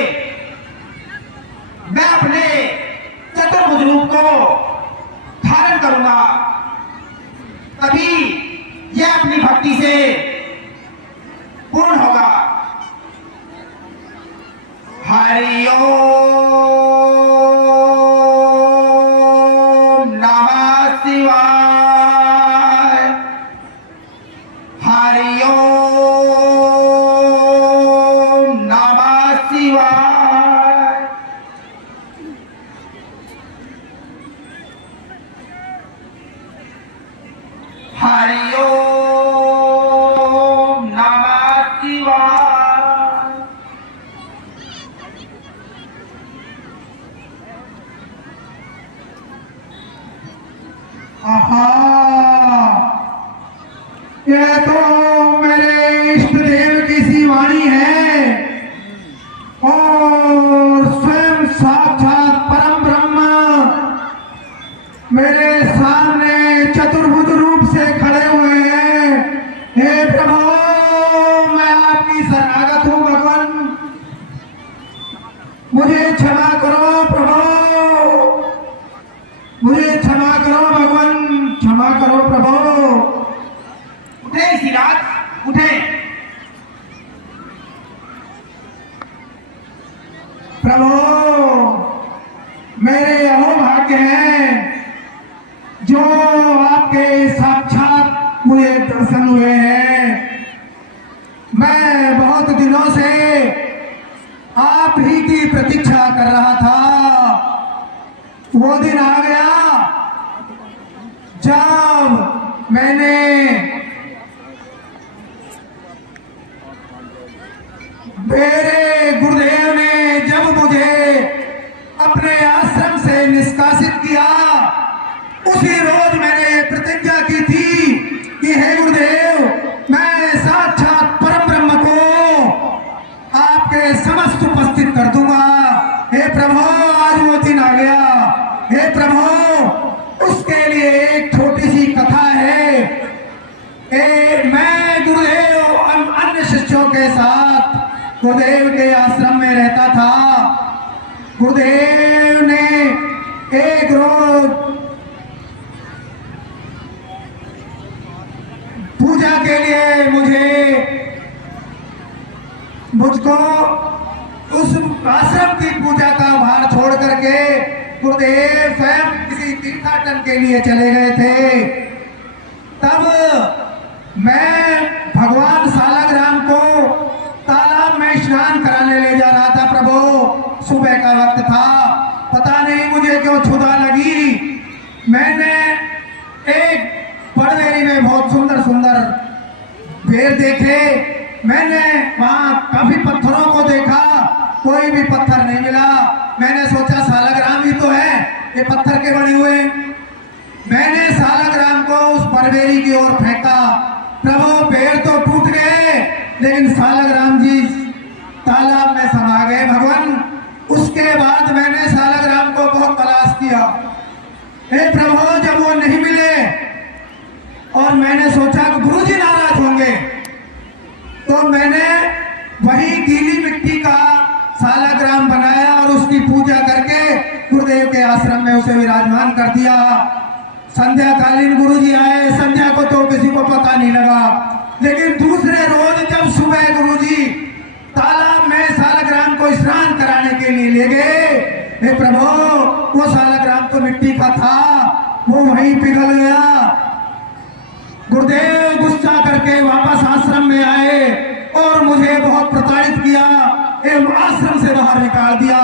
मैं अपने चतुर्भुज रूप को धारण करूंगा, तभी यह अपनी भक्ति से पूर्ण होगा। हरि ओम नमः शिवाय। हरि ओम नमः शिवाय। हरि ओम नमः शिवाय। आहा, यह तो मेरे इष्ट देव की सी वाणी है और स्वयं साक्षात परम ब्रह्म मेरे सामने चतुर्भुज रूप से खड़े हुए हैं। हे प्रभु, मैं आपकी शरणागत हूँ भगवान, मुझे क्षमा करो प्रभु, मुझे क्षमा करो भगवान, क्षमा करो प्रभु। उठे सिराज, उठे प्रभु। मेरे अहोभाग्य हैं जो आपके साक्षात मुझे दर्शन हुए हैं। मैं बहुत दिनों से आप ही की प्रतीक्षा कर रहा था। वो दिन आ गया जब मैंने मेरे गुरुदेव ने जब मुझे अपने आश्रम से निष्कासित किया, उसी रोज मैंने प्रतिज्ञा की थी कि हे गुरुदेव, मैं साक्षात परम ब्रह्म को आपके समस्त उपस्थित कर दूंगा। हे प्रभु, आज वो दिन आ गया। हे प्रभु, उसके लिए एक छोटी सी कथा है। मैं गुरुदेव अन्य शिष्यों के साथ गुरुदेव के आश्रम में रहता था। गुरुदेव ने एक रोज पूजा के लिए मुझको उस आश्रम की पूजा का भार छोड़ करके गुरुदेव स्वयं किसी तीर्थाटन के लिए चले गए थे। तब मैं भगवान सालग्राम को तालाब में स्नान कराने ले जा रहा था प्रभु। सुबह का वक्त था, पता नहीं मुझे क्यों क्षुधा लगी। मैंने एक पड़वेरी में बहुत सुंदर सुंदर पेड़ देखे। मैंने वहां काफी पत्थरों को देखा, कोई भी पत्थर नहीं मिला। मैंने सोचा सालग्राम ही तो है, ये पत्थर के बने हुए। मैंने सालग्राम को उस पड़वेरी की ओर फेंका। प्रभु, पेड़ तो टूट गए, लेकिन सालग्राम जी तालाब में समा गए भगवान। उसके बाद मैंने सालग्राम को बहुत तलाश किया। हे प्रभु, जब वो नहीं मिले और मैंने सोचा कि गुरुजी नाराज होंगे, तो मैंने वही गीली मिट्टी का सालग्राम बनाया और उसकी पूजा करके गुरुदेव के आश्रम में उसे विराजमान कर दिया। संध्या कालीन गुरुजी आए। संध्या को तो किसी को पता नहीं लगा, लेकिन दूसरे रोज जब सुबह गुरुजी तालाब में सालग्राम को स्नान कराने के लिए ले गए, हे प्रभु, वो सालग्राम तो मिट्टी का था, वो वहीं पिघल गया। गुरुदेव गुस्सा करके वापस आश्रम में आए और मुझे बहुत प्रताड़ित किया। बाहर निकाल दिया।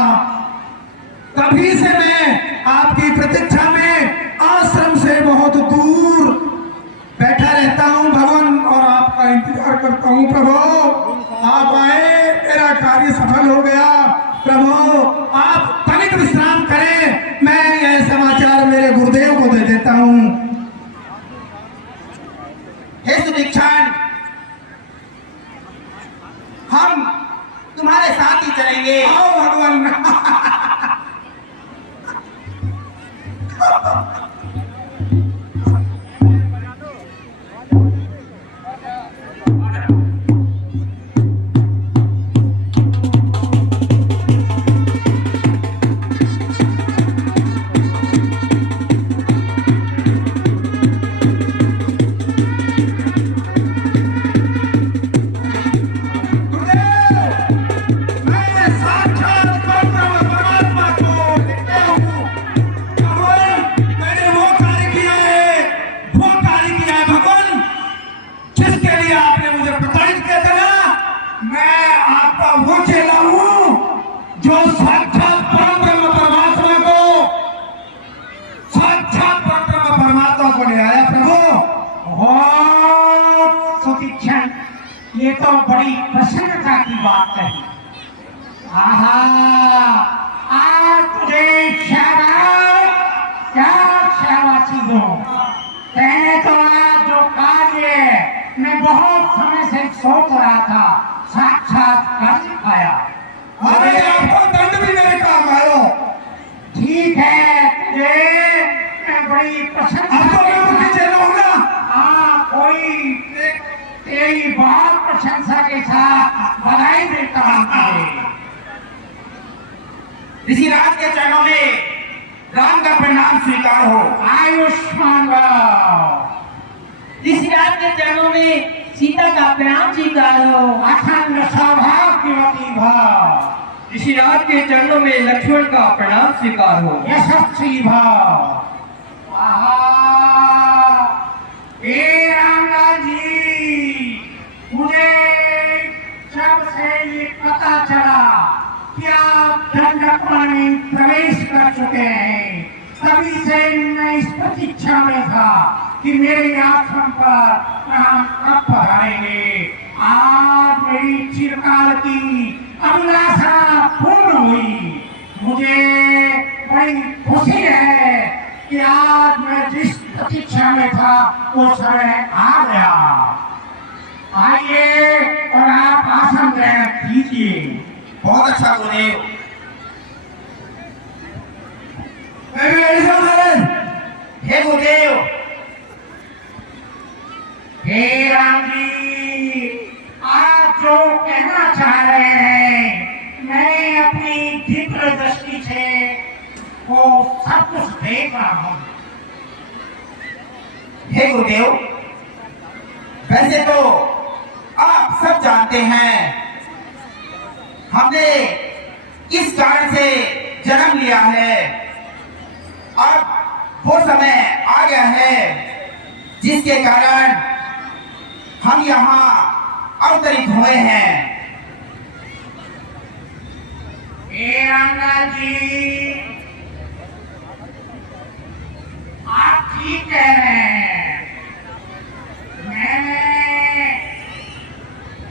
तभी से मैं आपकी प्रतीक्षा में आश्रम से बहुत दूर बैठा रहता हूँ भगवान, और आपका इंतजार करता हूँ। प्रभु आप आए, मेरा कार्य सफल हो गया। प्रभु आप तनिक विश्राम करें, मैं यह समाचार मेरे गुरुदेव को दे देता हूँ। हे सुदीक्षण, हम तुम्हारे साथ ही चलेंगे। आओ भगवान। ये तो बड़ी प्रसन्नता की बात है। आहा, आज तुझे शाबाश, क्या शाबाशी दो। मैंने तो आज जो कार्य मैं बहुत समय से सोच रहा था, साक्षात कर दिखाया। अरे आपको दंड भी मेरे काम आयो। ठीक है, तुझे मैं बड़ी प्रसन्नता तेरी बहुत प्रशंसा के साथ बधाई देता हूँ। ऋषिराज के चरणों में राम का प्रणाम स्वीकार हो। आयुष्मान भव। ऋषिराज के चरणों में सीता का प्रणाम स्वीकार हो। अखंड सौभाग्यवती भव। ऋषिराज के चरणों में लक्ष्मण का प्रणाम स्वीकार हो। यशस्वी भव। हे रामलाल जी, मुझे जब से ये पता चला कि आप दंडकपुर में प्रवेश कर चुके हैं, तभी से मैं इस प्रतीक्षा में था कि मेरे आश्रम पर आप कब पधारेंगे। आज मेरी चिरकाल की अभिलाषा पूर्ण हुई। मुझे बड़ी खुशी है कि आज मैं जिस प्रतीक्षा में था वो समय आ गया। आइए और आप आसन ग्रहण कीजिए। बहुत अच्छा गुरुदेव। हे गुरुदेव। हे राम जी, आप जो कहना चाह रहे हैं, मैं अपनी दिव्य दृष्टि से वो सब कुछ देख रहा हूँ। हे गुरुदेव, वैसे तो आप सब जानते हैं हमने किस कारण से जन्म लिया है। अब वो समय आ गया है जिसके कारण हम यहाँ अवतरित हुए हैं। हे रामलाल जी, आप ठीक कह रहे हैं। मैंने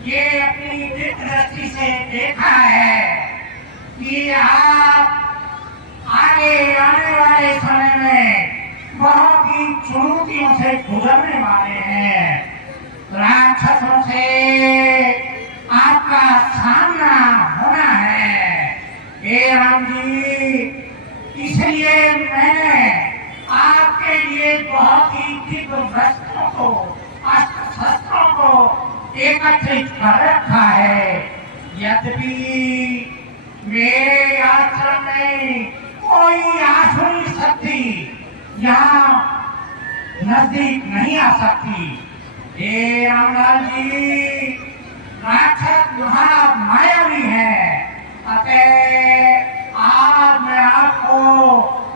ये अपनी दिव्य दृष्टि से देखा है कि आप आगे आने वाले समय में बहुत ही चुनौतियों से गुजरने वाले हैं। राक्षसों से आपका सामना होना है। हे राम जी, इसलिए मैंने आपके लिए बहुत ही दिव्य वस्त्रों को, अस्त्र शस्त्रों को एकत्रित कर रखा है। यद्यपि मेरे आश्रम में कोई आसुरी शक्ति यहाँ नजदीक नहीं आ सकती। हे रामलाल जी, राक्षस महामायावी है। अतः आज मैं आपको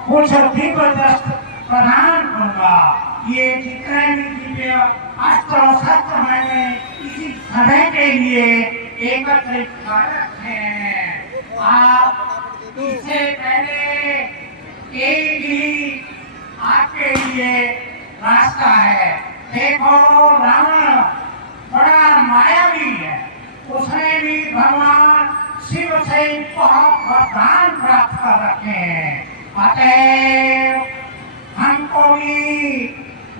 कुछ दिव्य दृष्टि प्रदान करूंगा। ये जितने भी दिव्य अस्त्र शस्त्र मैंने इसी समय के लिए एक एकत्रित कर रखे हैं। आप इससे पहले एक ही आपके लिए रास्ता है। देखो, रावण बड़ा मायावी है, उसने भी भगवान शिव से बहुत वरदान प्राप्त कर रखे हैं। अतएव हमको भी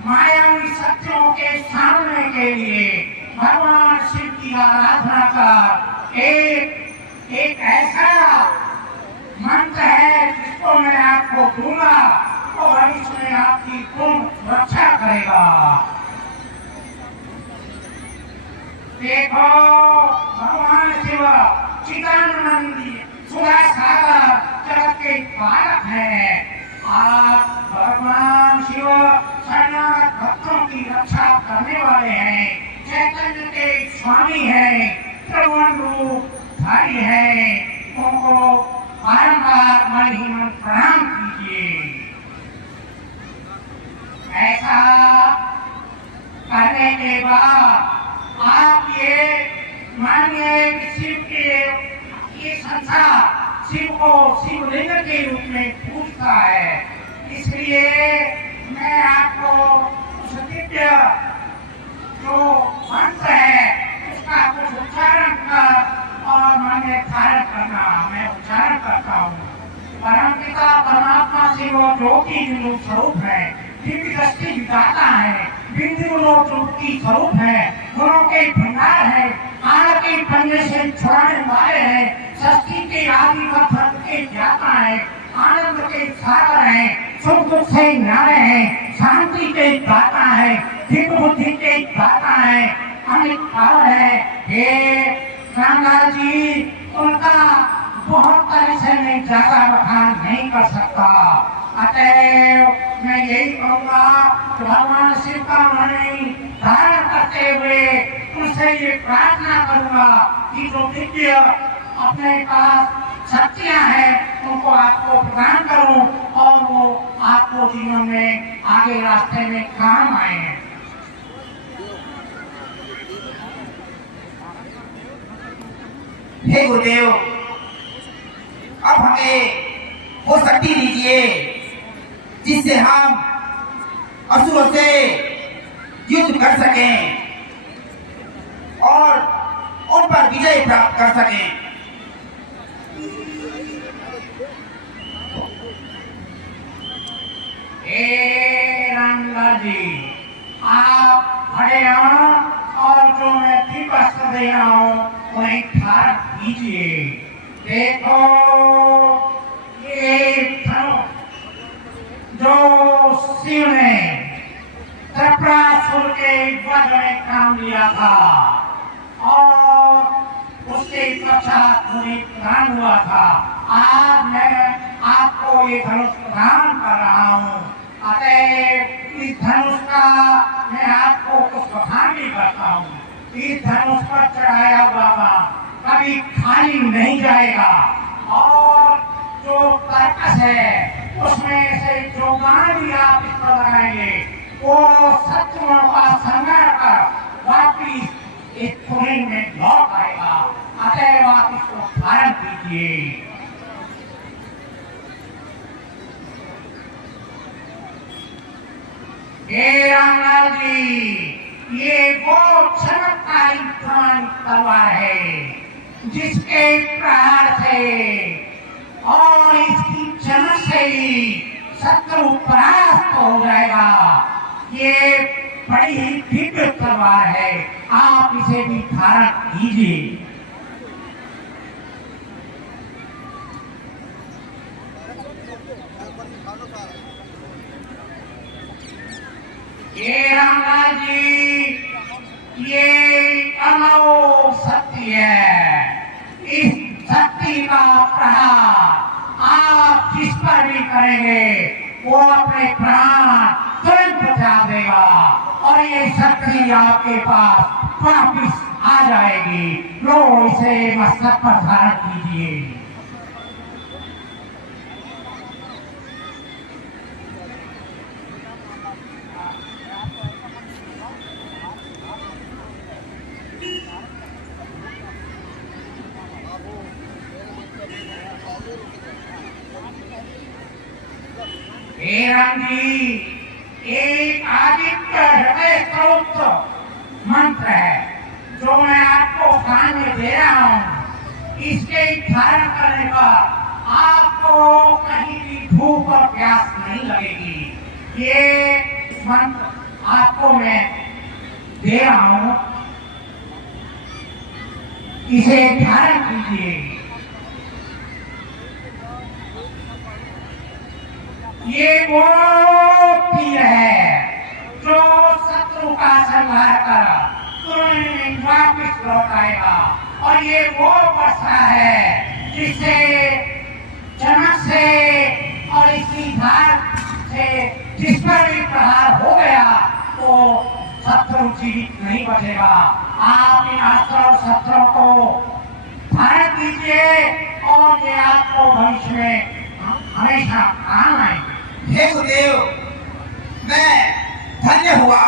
मायावी शक्तियों के सामने के लिए भगवान शिव की आराधना का एक ऐसा मंत्र है जिसको मैं आपको दूंगा, तो भविष्य में आपकी पूर्ण रक्षा करेगा। देखो, भगवान शिव चिदानंदी सुधा सागर जगत के पालक हैं। आप भगवान शिव शरणागत भक्तों की रक्षा करने वाले हैं, चैतन्य के स्वामी हैं, त्रिभुवन रूप धारी हैं। उनको बारंबार मन ही मन प्रणाम कीजिए। ऐसा करने के बाद आप ये मानिए कि शिव के ये संसार शिव को शिवलिंग के रूप में पूजता है। इसलिए मैं आपको उस दिव्य जो मंत्र है उसका कुछ उच्चारण कर और मन में धारण करना मैं उच्चारण करता हूँ। परमपिता परमात्मा शिव ज्योति बिंदु स्वरूप है, दिव्य दृष्टि विधाता है, बिंदु ज्योति स्वरूप है, गुणों के भंडार है, आग के पंजे से छुड़ाने वाले हैं, सृष्टि के आदि व अंत के ज्ञाता है, आनंद के सागर है, सुख दुख से न्यारे है, शांति के दाता है, दिव्य बुद्धि के दाता है, अनेक पावर है। हे रामलाल जी, उनका बहुत तरह से मैं ज्यादा बखान नहीं कर सकता। अतएव मैं यही कहूँगा कि भगवान शिव का मणि धारण करते हुए उनसे ये प्रार्थना करूँगा कि जो दिव्य अपने पास शक्तियाँ हैं उनको आपको प्रदान करूँ और वो आपको जीवन में आगे रास्ते में काम आए। हे गुरुदेव, अब हमें वो शक्ति दीजिए जिससे हम असुरों से युद्ध कर सकें और उन पर विजय प्राप्त कर सकें। हे रामलाल जी, आप खड़े हो और जो मैं दीपक दे रहा हूँ उन्हें धारण कीजिए। देखो, ये धनुष जो शिव ने त्रिपुरासुर के वध में काम लिया था और उसके पश्चात उन्हें प्रदान हुआ था, आज मैं आपको ये धनुष प्रदान कर रहा हूँ। अतः इस धनुष का मैं आपको कुछ बखान भी करता हूँ। इस धनुष पर चढ़ाया बाबा कभी खाली नहीं जाएगा और जो कर्कश है उसमें से जो गान भी आप इस पर लगाएंगे वो शत्रुओं का संग्रह कर वापिस इस तुरंत में लौट आएगा। अतः आप इसको धारण कीजिए। हे रामलाल जी, ये वो चमत्कारी तलवार है जिसके प्रहार से और इसकी चमक से ही शत्रु परास्त हो जाएगा। ये बड़ी ही दिव्य तलवार है, आप इसे भी धारण कीजिए। ये रामलाल जी, ये अमोघ शक्ति है। इस शक्ति का प्रहार आप जिस पर भी करेंगे वो अपने प्राण तुरंत बचा देगा और ये शक्ति आपके पास वापिस आ जाएगी। लो, इसे मस्तक पर धारण कीजिए। हे राम जी, एक आदित्य हृदय स्तोत्र मंत्र है जो मैं आपको कान में दे रहा हूँ। इसके धारण करने पर आपको कहीं भी भूख और प्यास नहीं लगेगी। ये मंत्र आपको मैं दे रहा हूँ, इसे धारण कीजिए। ये वो तीर है जो शत्रु का संहार कर तुरंत वापिस लौट आएगा, और ये वो वर्षा है जिससे चमक से और इसी धार से जिस पर भी प्रहार हो गया तो शत्रु जीवित नहीं बचेगा। आप इन अस्त्र और शस्त्रों को धारण कीजिए और ये आपको भविष्य में हमेशा काम आएंगे। हे गुरुदेव, मैं धन्य हुआ।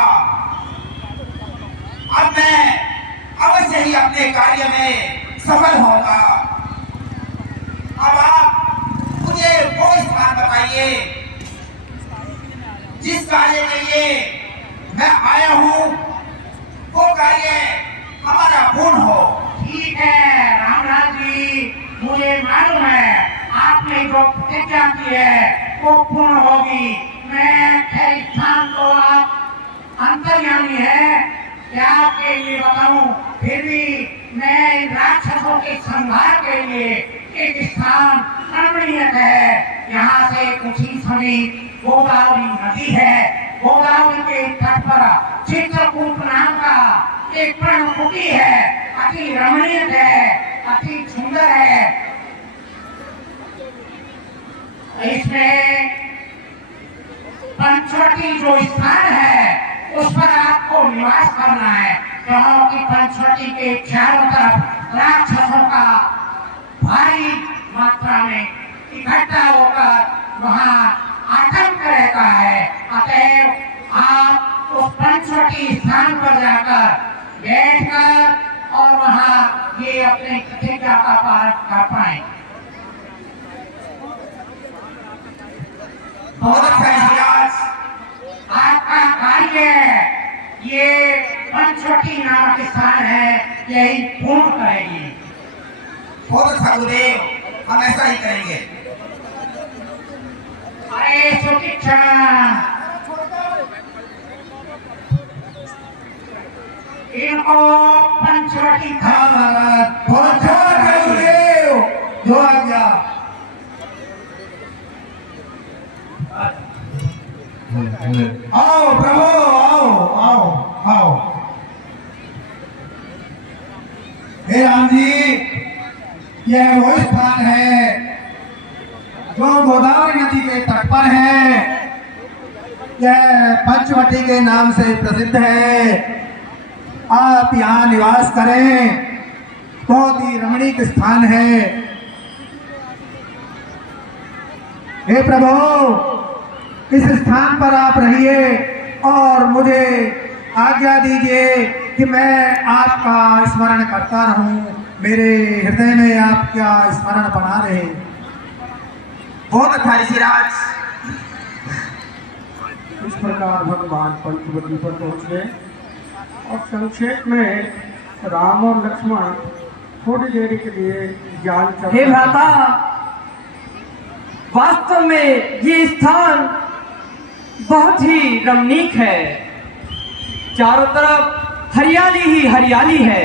अब मैं अवश्य ही अपने कार्य में सफल होऊंगा। अब आप मुझे वो स्थान बताइए जिस कार्य के लिए मैं आया हूँ, वो कार्य हमारा पूर्ण हो। ठीक है रामनाथ जी, मुझे मालूम है आपने जो प्रतिज्ञा की है वो पूर्ण होगी। मैं खैर स्थान तो आप अंतर्यामी है क्या आपके लिए बताऊं, फिर भी मैं इन राक्षसों के संहार के लिए एक स्थान रमणीय है। यहाँ से कुछ ही समीप गोदावरी नदी है। गोदावरी के तट पर चित्रकूट नाम का एक पर्णकुटी है, अति रमणीय है, अति सुंदर है। इसमें पंचवटी जो स्थान है उस पर आपको निवास करना है, क्योंकि पंचवटी के चारों तरफ राक्षसों का भारी मात्रा में इकट्ठा होकर वहाँ आतंक रहता है। अतएव आप उस पंचवटी स्थान पर जाकर बैठकर और वहाँ ये अपने प्रतिज्ञा का पालन कर पाए। बहुत अच्छा है महाराज। आपका कार्य ये पंचवटी नामक स्थान है, यही पूर्ण करेगी। बहुत अच्छा गुरुदेव, हम ऐसा ही करेंगे। अरे सुतीक्षा, इनको पंचवटी हाँ महाराज, बहुत अच्छा गुरुदेव, जो आज्ञा। आओ प्रभु, आओ आओ आओ। हे राम जी, यह वो स्थान है जो गोदावरी नदी के तट पर है। यह पंचवटी के नाम से प्रसिद्ध है। आप यहाँ निवास करें, बहुत ही रमणीक स्थान है। हे प्रभु, इस स्थान पर आप रहिए और मुझे आज्ञा दीजिए कि मैं आपका स्मरण करता रहूं, मेरे हृदय में आपका स्मरण बना रहे। बहुत अच्छा ऋषिराज। इस प्रकार भगवान पंचवटी पर पहुंचे और संक्षेप में राम और लक्ष्मण थोड़ी देर के लिए जान चल। हे भ्राता, वास्तव में ये स्थान बहुत ही रमणीक है। चारों तरफ हरियाली ही हरियाली है।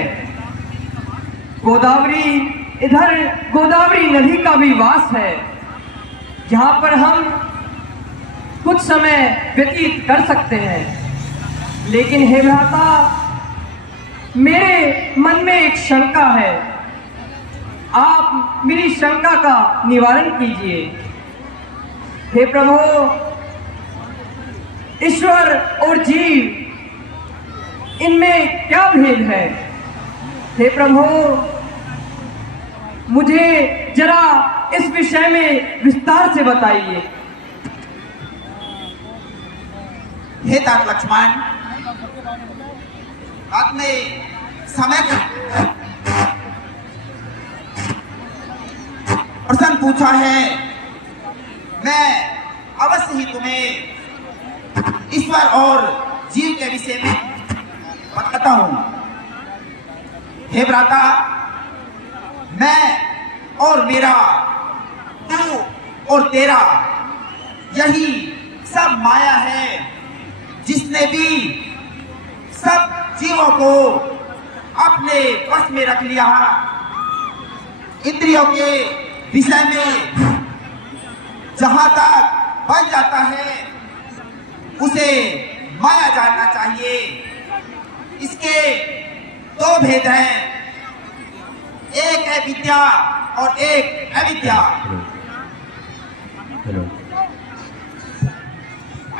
गोदावरी, इधर गोदावरी नदी का भी वास है, जहाँ पर हम कुछ समय व्यतीत कर सकते हैं। लेकिन हे भ्राता, मेरे मन में एक शंका है, आप मेरी शंका का निवारण कीजिए। हे प्रभु, ईश्वर और जीव, इनमें क्या भेद है? हे प्रभु, मुझे जरा इस विषय में विस्तार से बताइए। हे तात लक्ष्मण, आपने समय का प्रश्न पूछा है। मैं अवश्य ही तुम्हें ईश्वर और जीव के विषय में बताता हूं। हे भ्राता, मैं और मेरा, तू और तेरा, यही सब माया है जिसने भी सब जीवों को अपने वश में रख लिया। इंद्रियों के विषय में जहां तक बन जाता है उसे माया जानना चाहिए। इसके दो भेद हैं, एक है विद्या और एक अविद्या।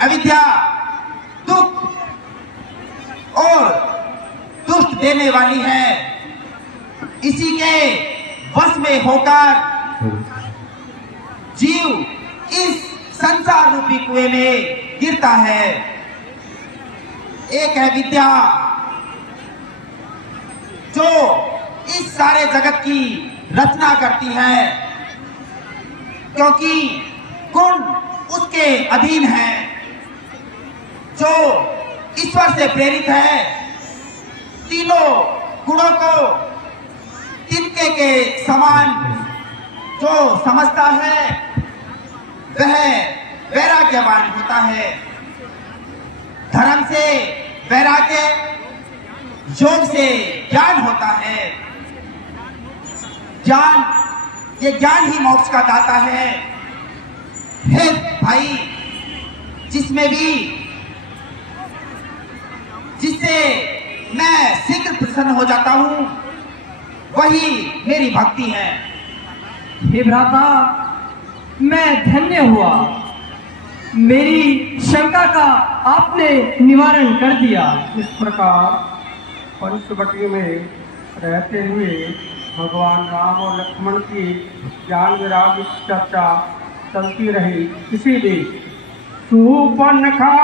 अविद्या दुख और दुष्ट देने वाली है। इसी के वश में होकर जीव इस संसार रूपी कुएं में गिरता है। एक है विद्या जो इस सारे जगत की रचना करती है, क्योंकि गुण उसके अधीन है। जो ईश्वर से प्रेरित है, तीनों गुणों को तिनके के समान जो समझता है वह वैराग्यवान होता है। धर्म से वैराग्य, योग से ज्ञान होता है। ज्ञान, ये ज्ञान ही मोक्ष का दाता है। हे भाई, जिसमें भी जिससे मैं शीघ्र प्रसन्न हो जाता हूं वही मेरी भक्ति है। हे भ्राता, मैं धन्य हुआ। मेरी शंका का आपने निवारण कर दिया। इस प्रकार पंचवटी में रहते हुए भगवान राम और लक्ष्मण की ज्ञान वैराग्य की चर्चा चलती रही। इसी बीच शूर्पणखा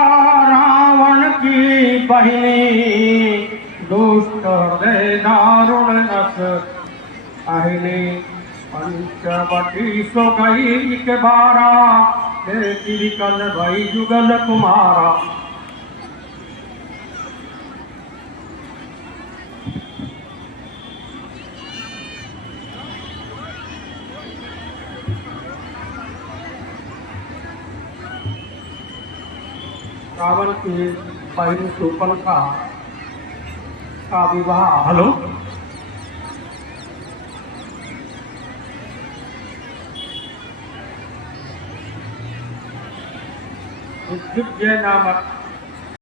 रावण की बहिनी, दुष्ट हृदय दारुण नख अहिनी, पंचवटी सो गई के बारा, कल भई जुगल कुमारा। रावण की बहिनी शूर्पणखा का विवाह हेलो, दिग्विजय नामक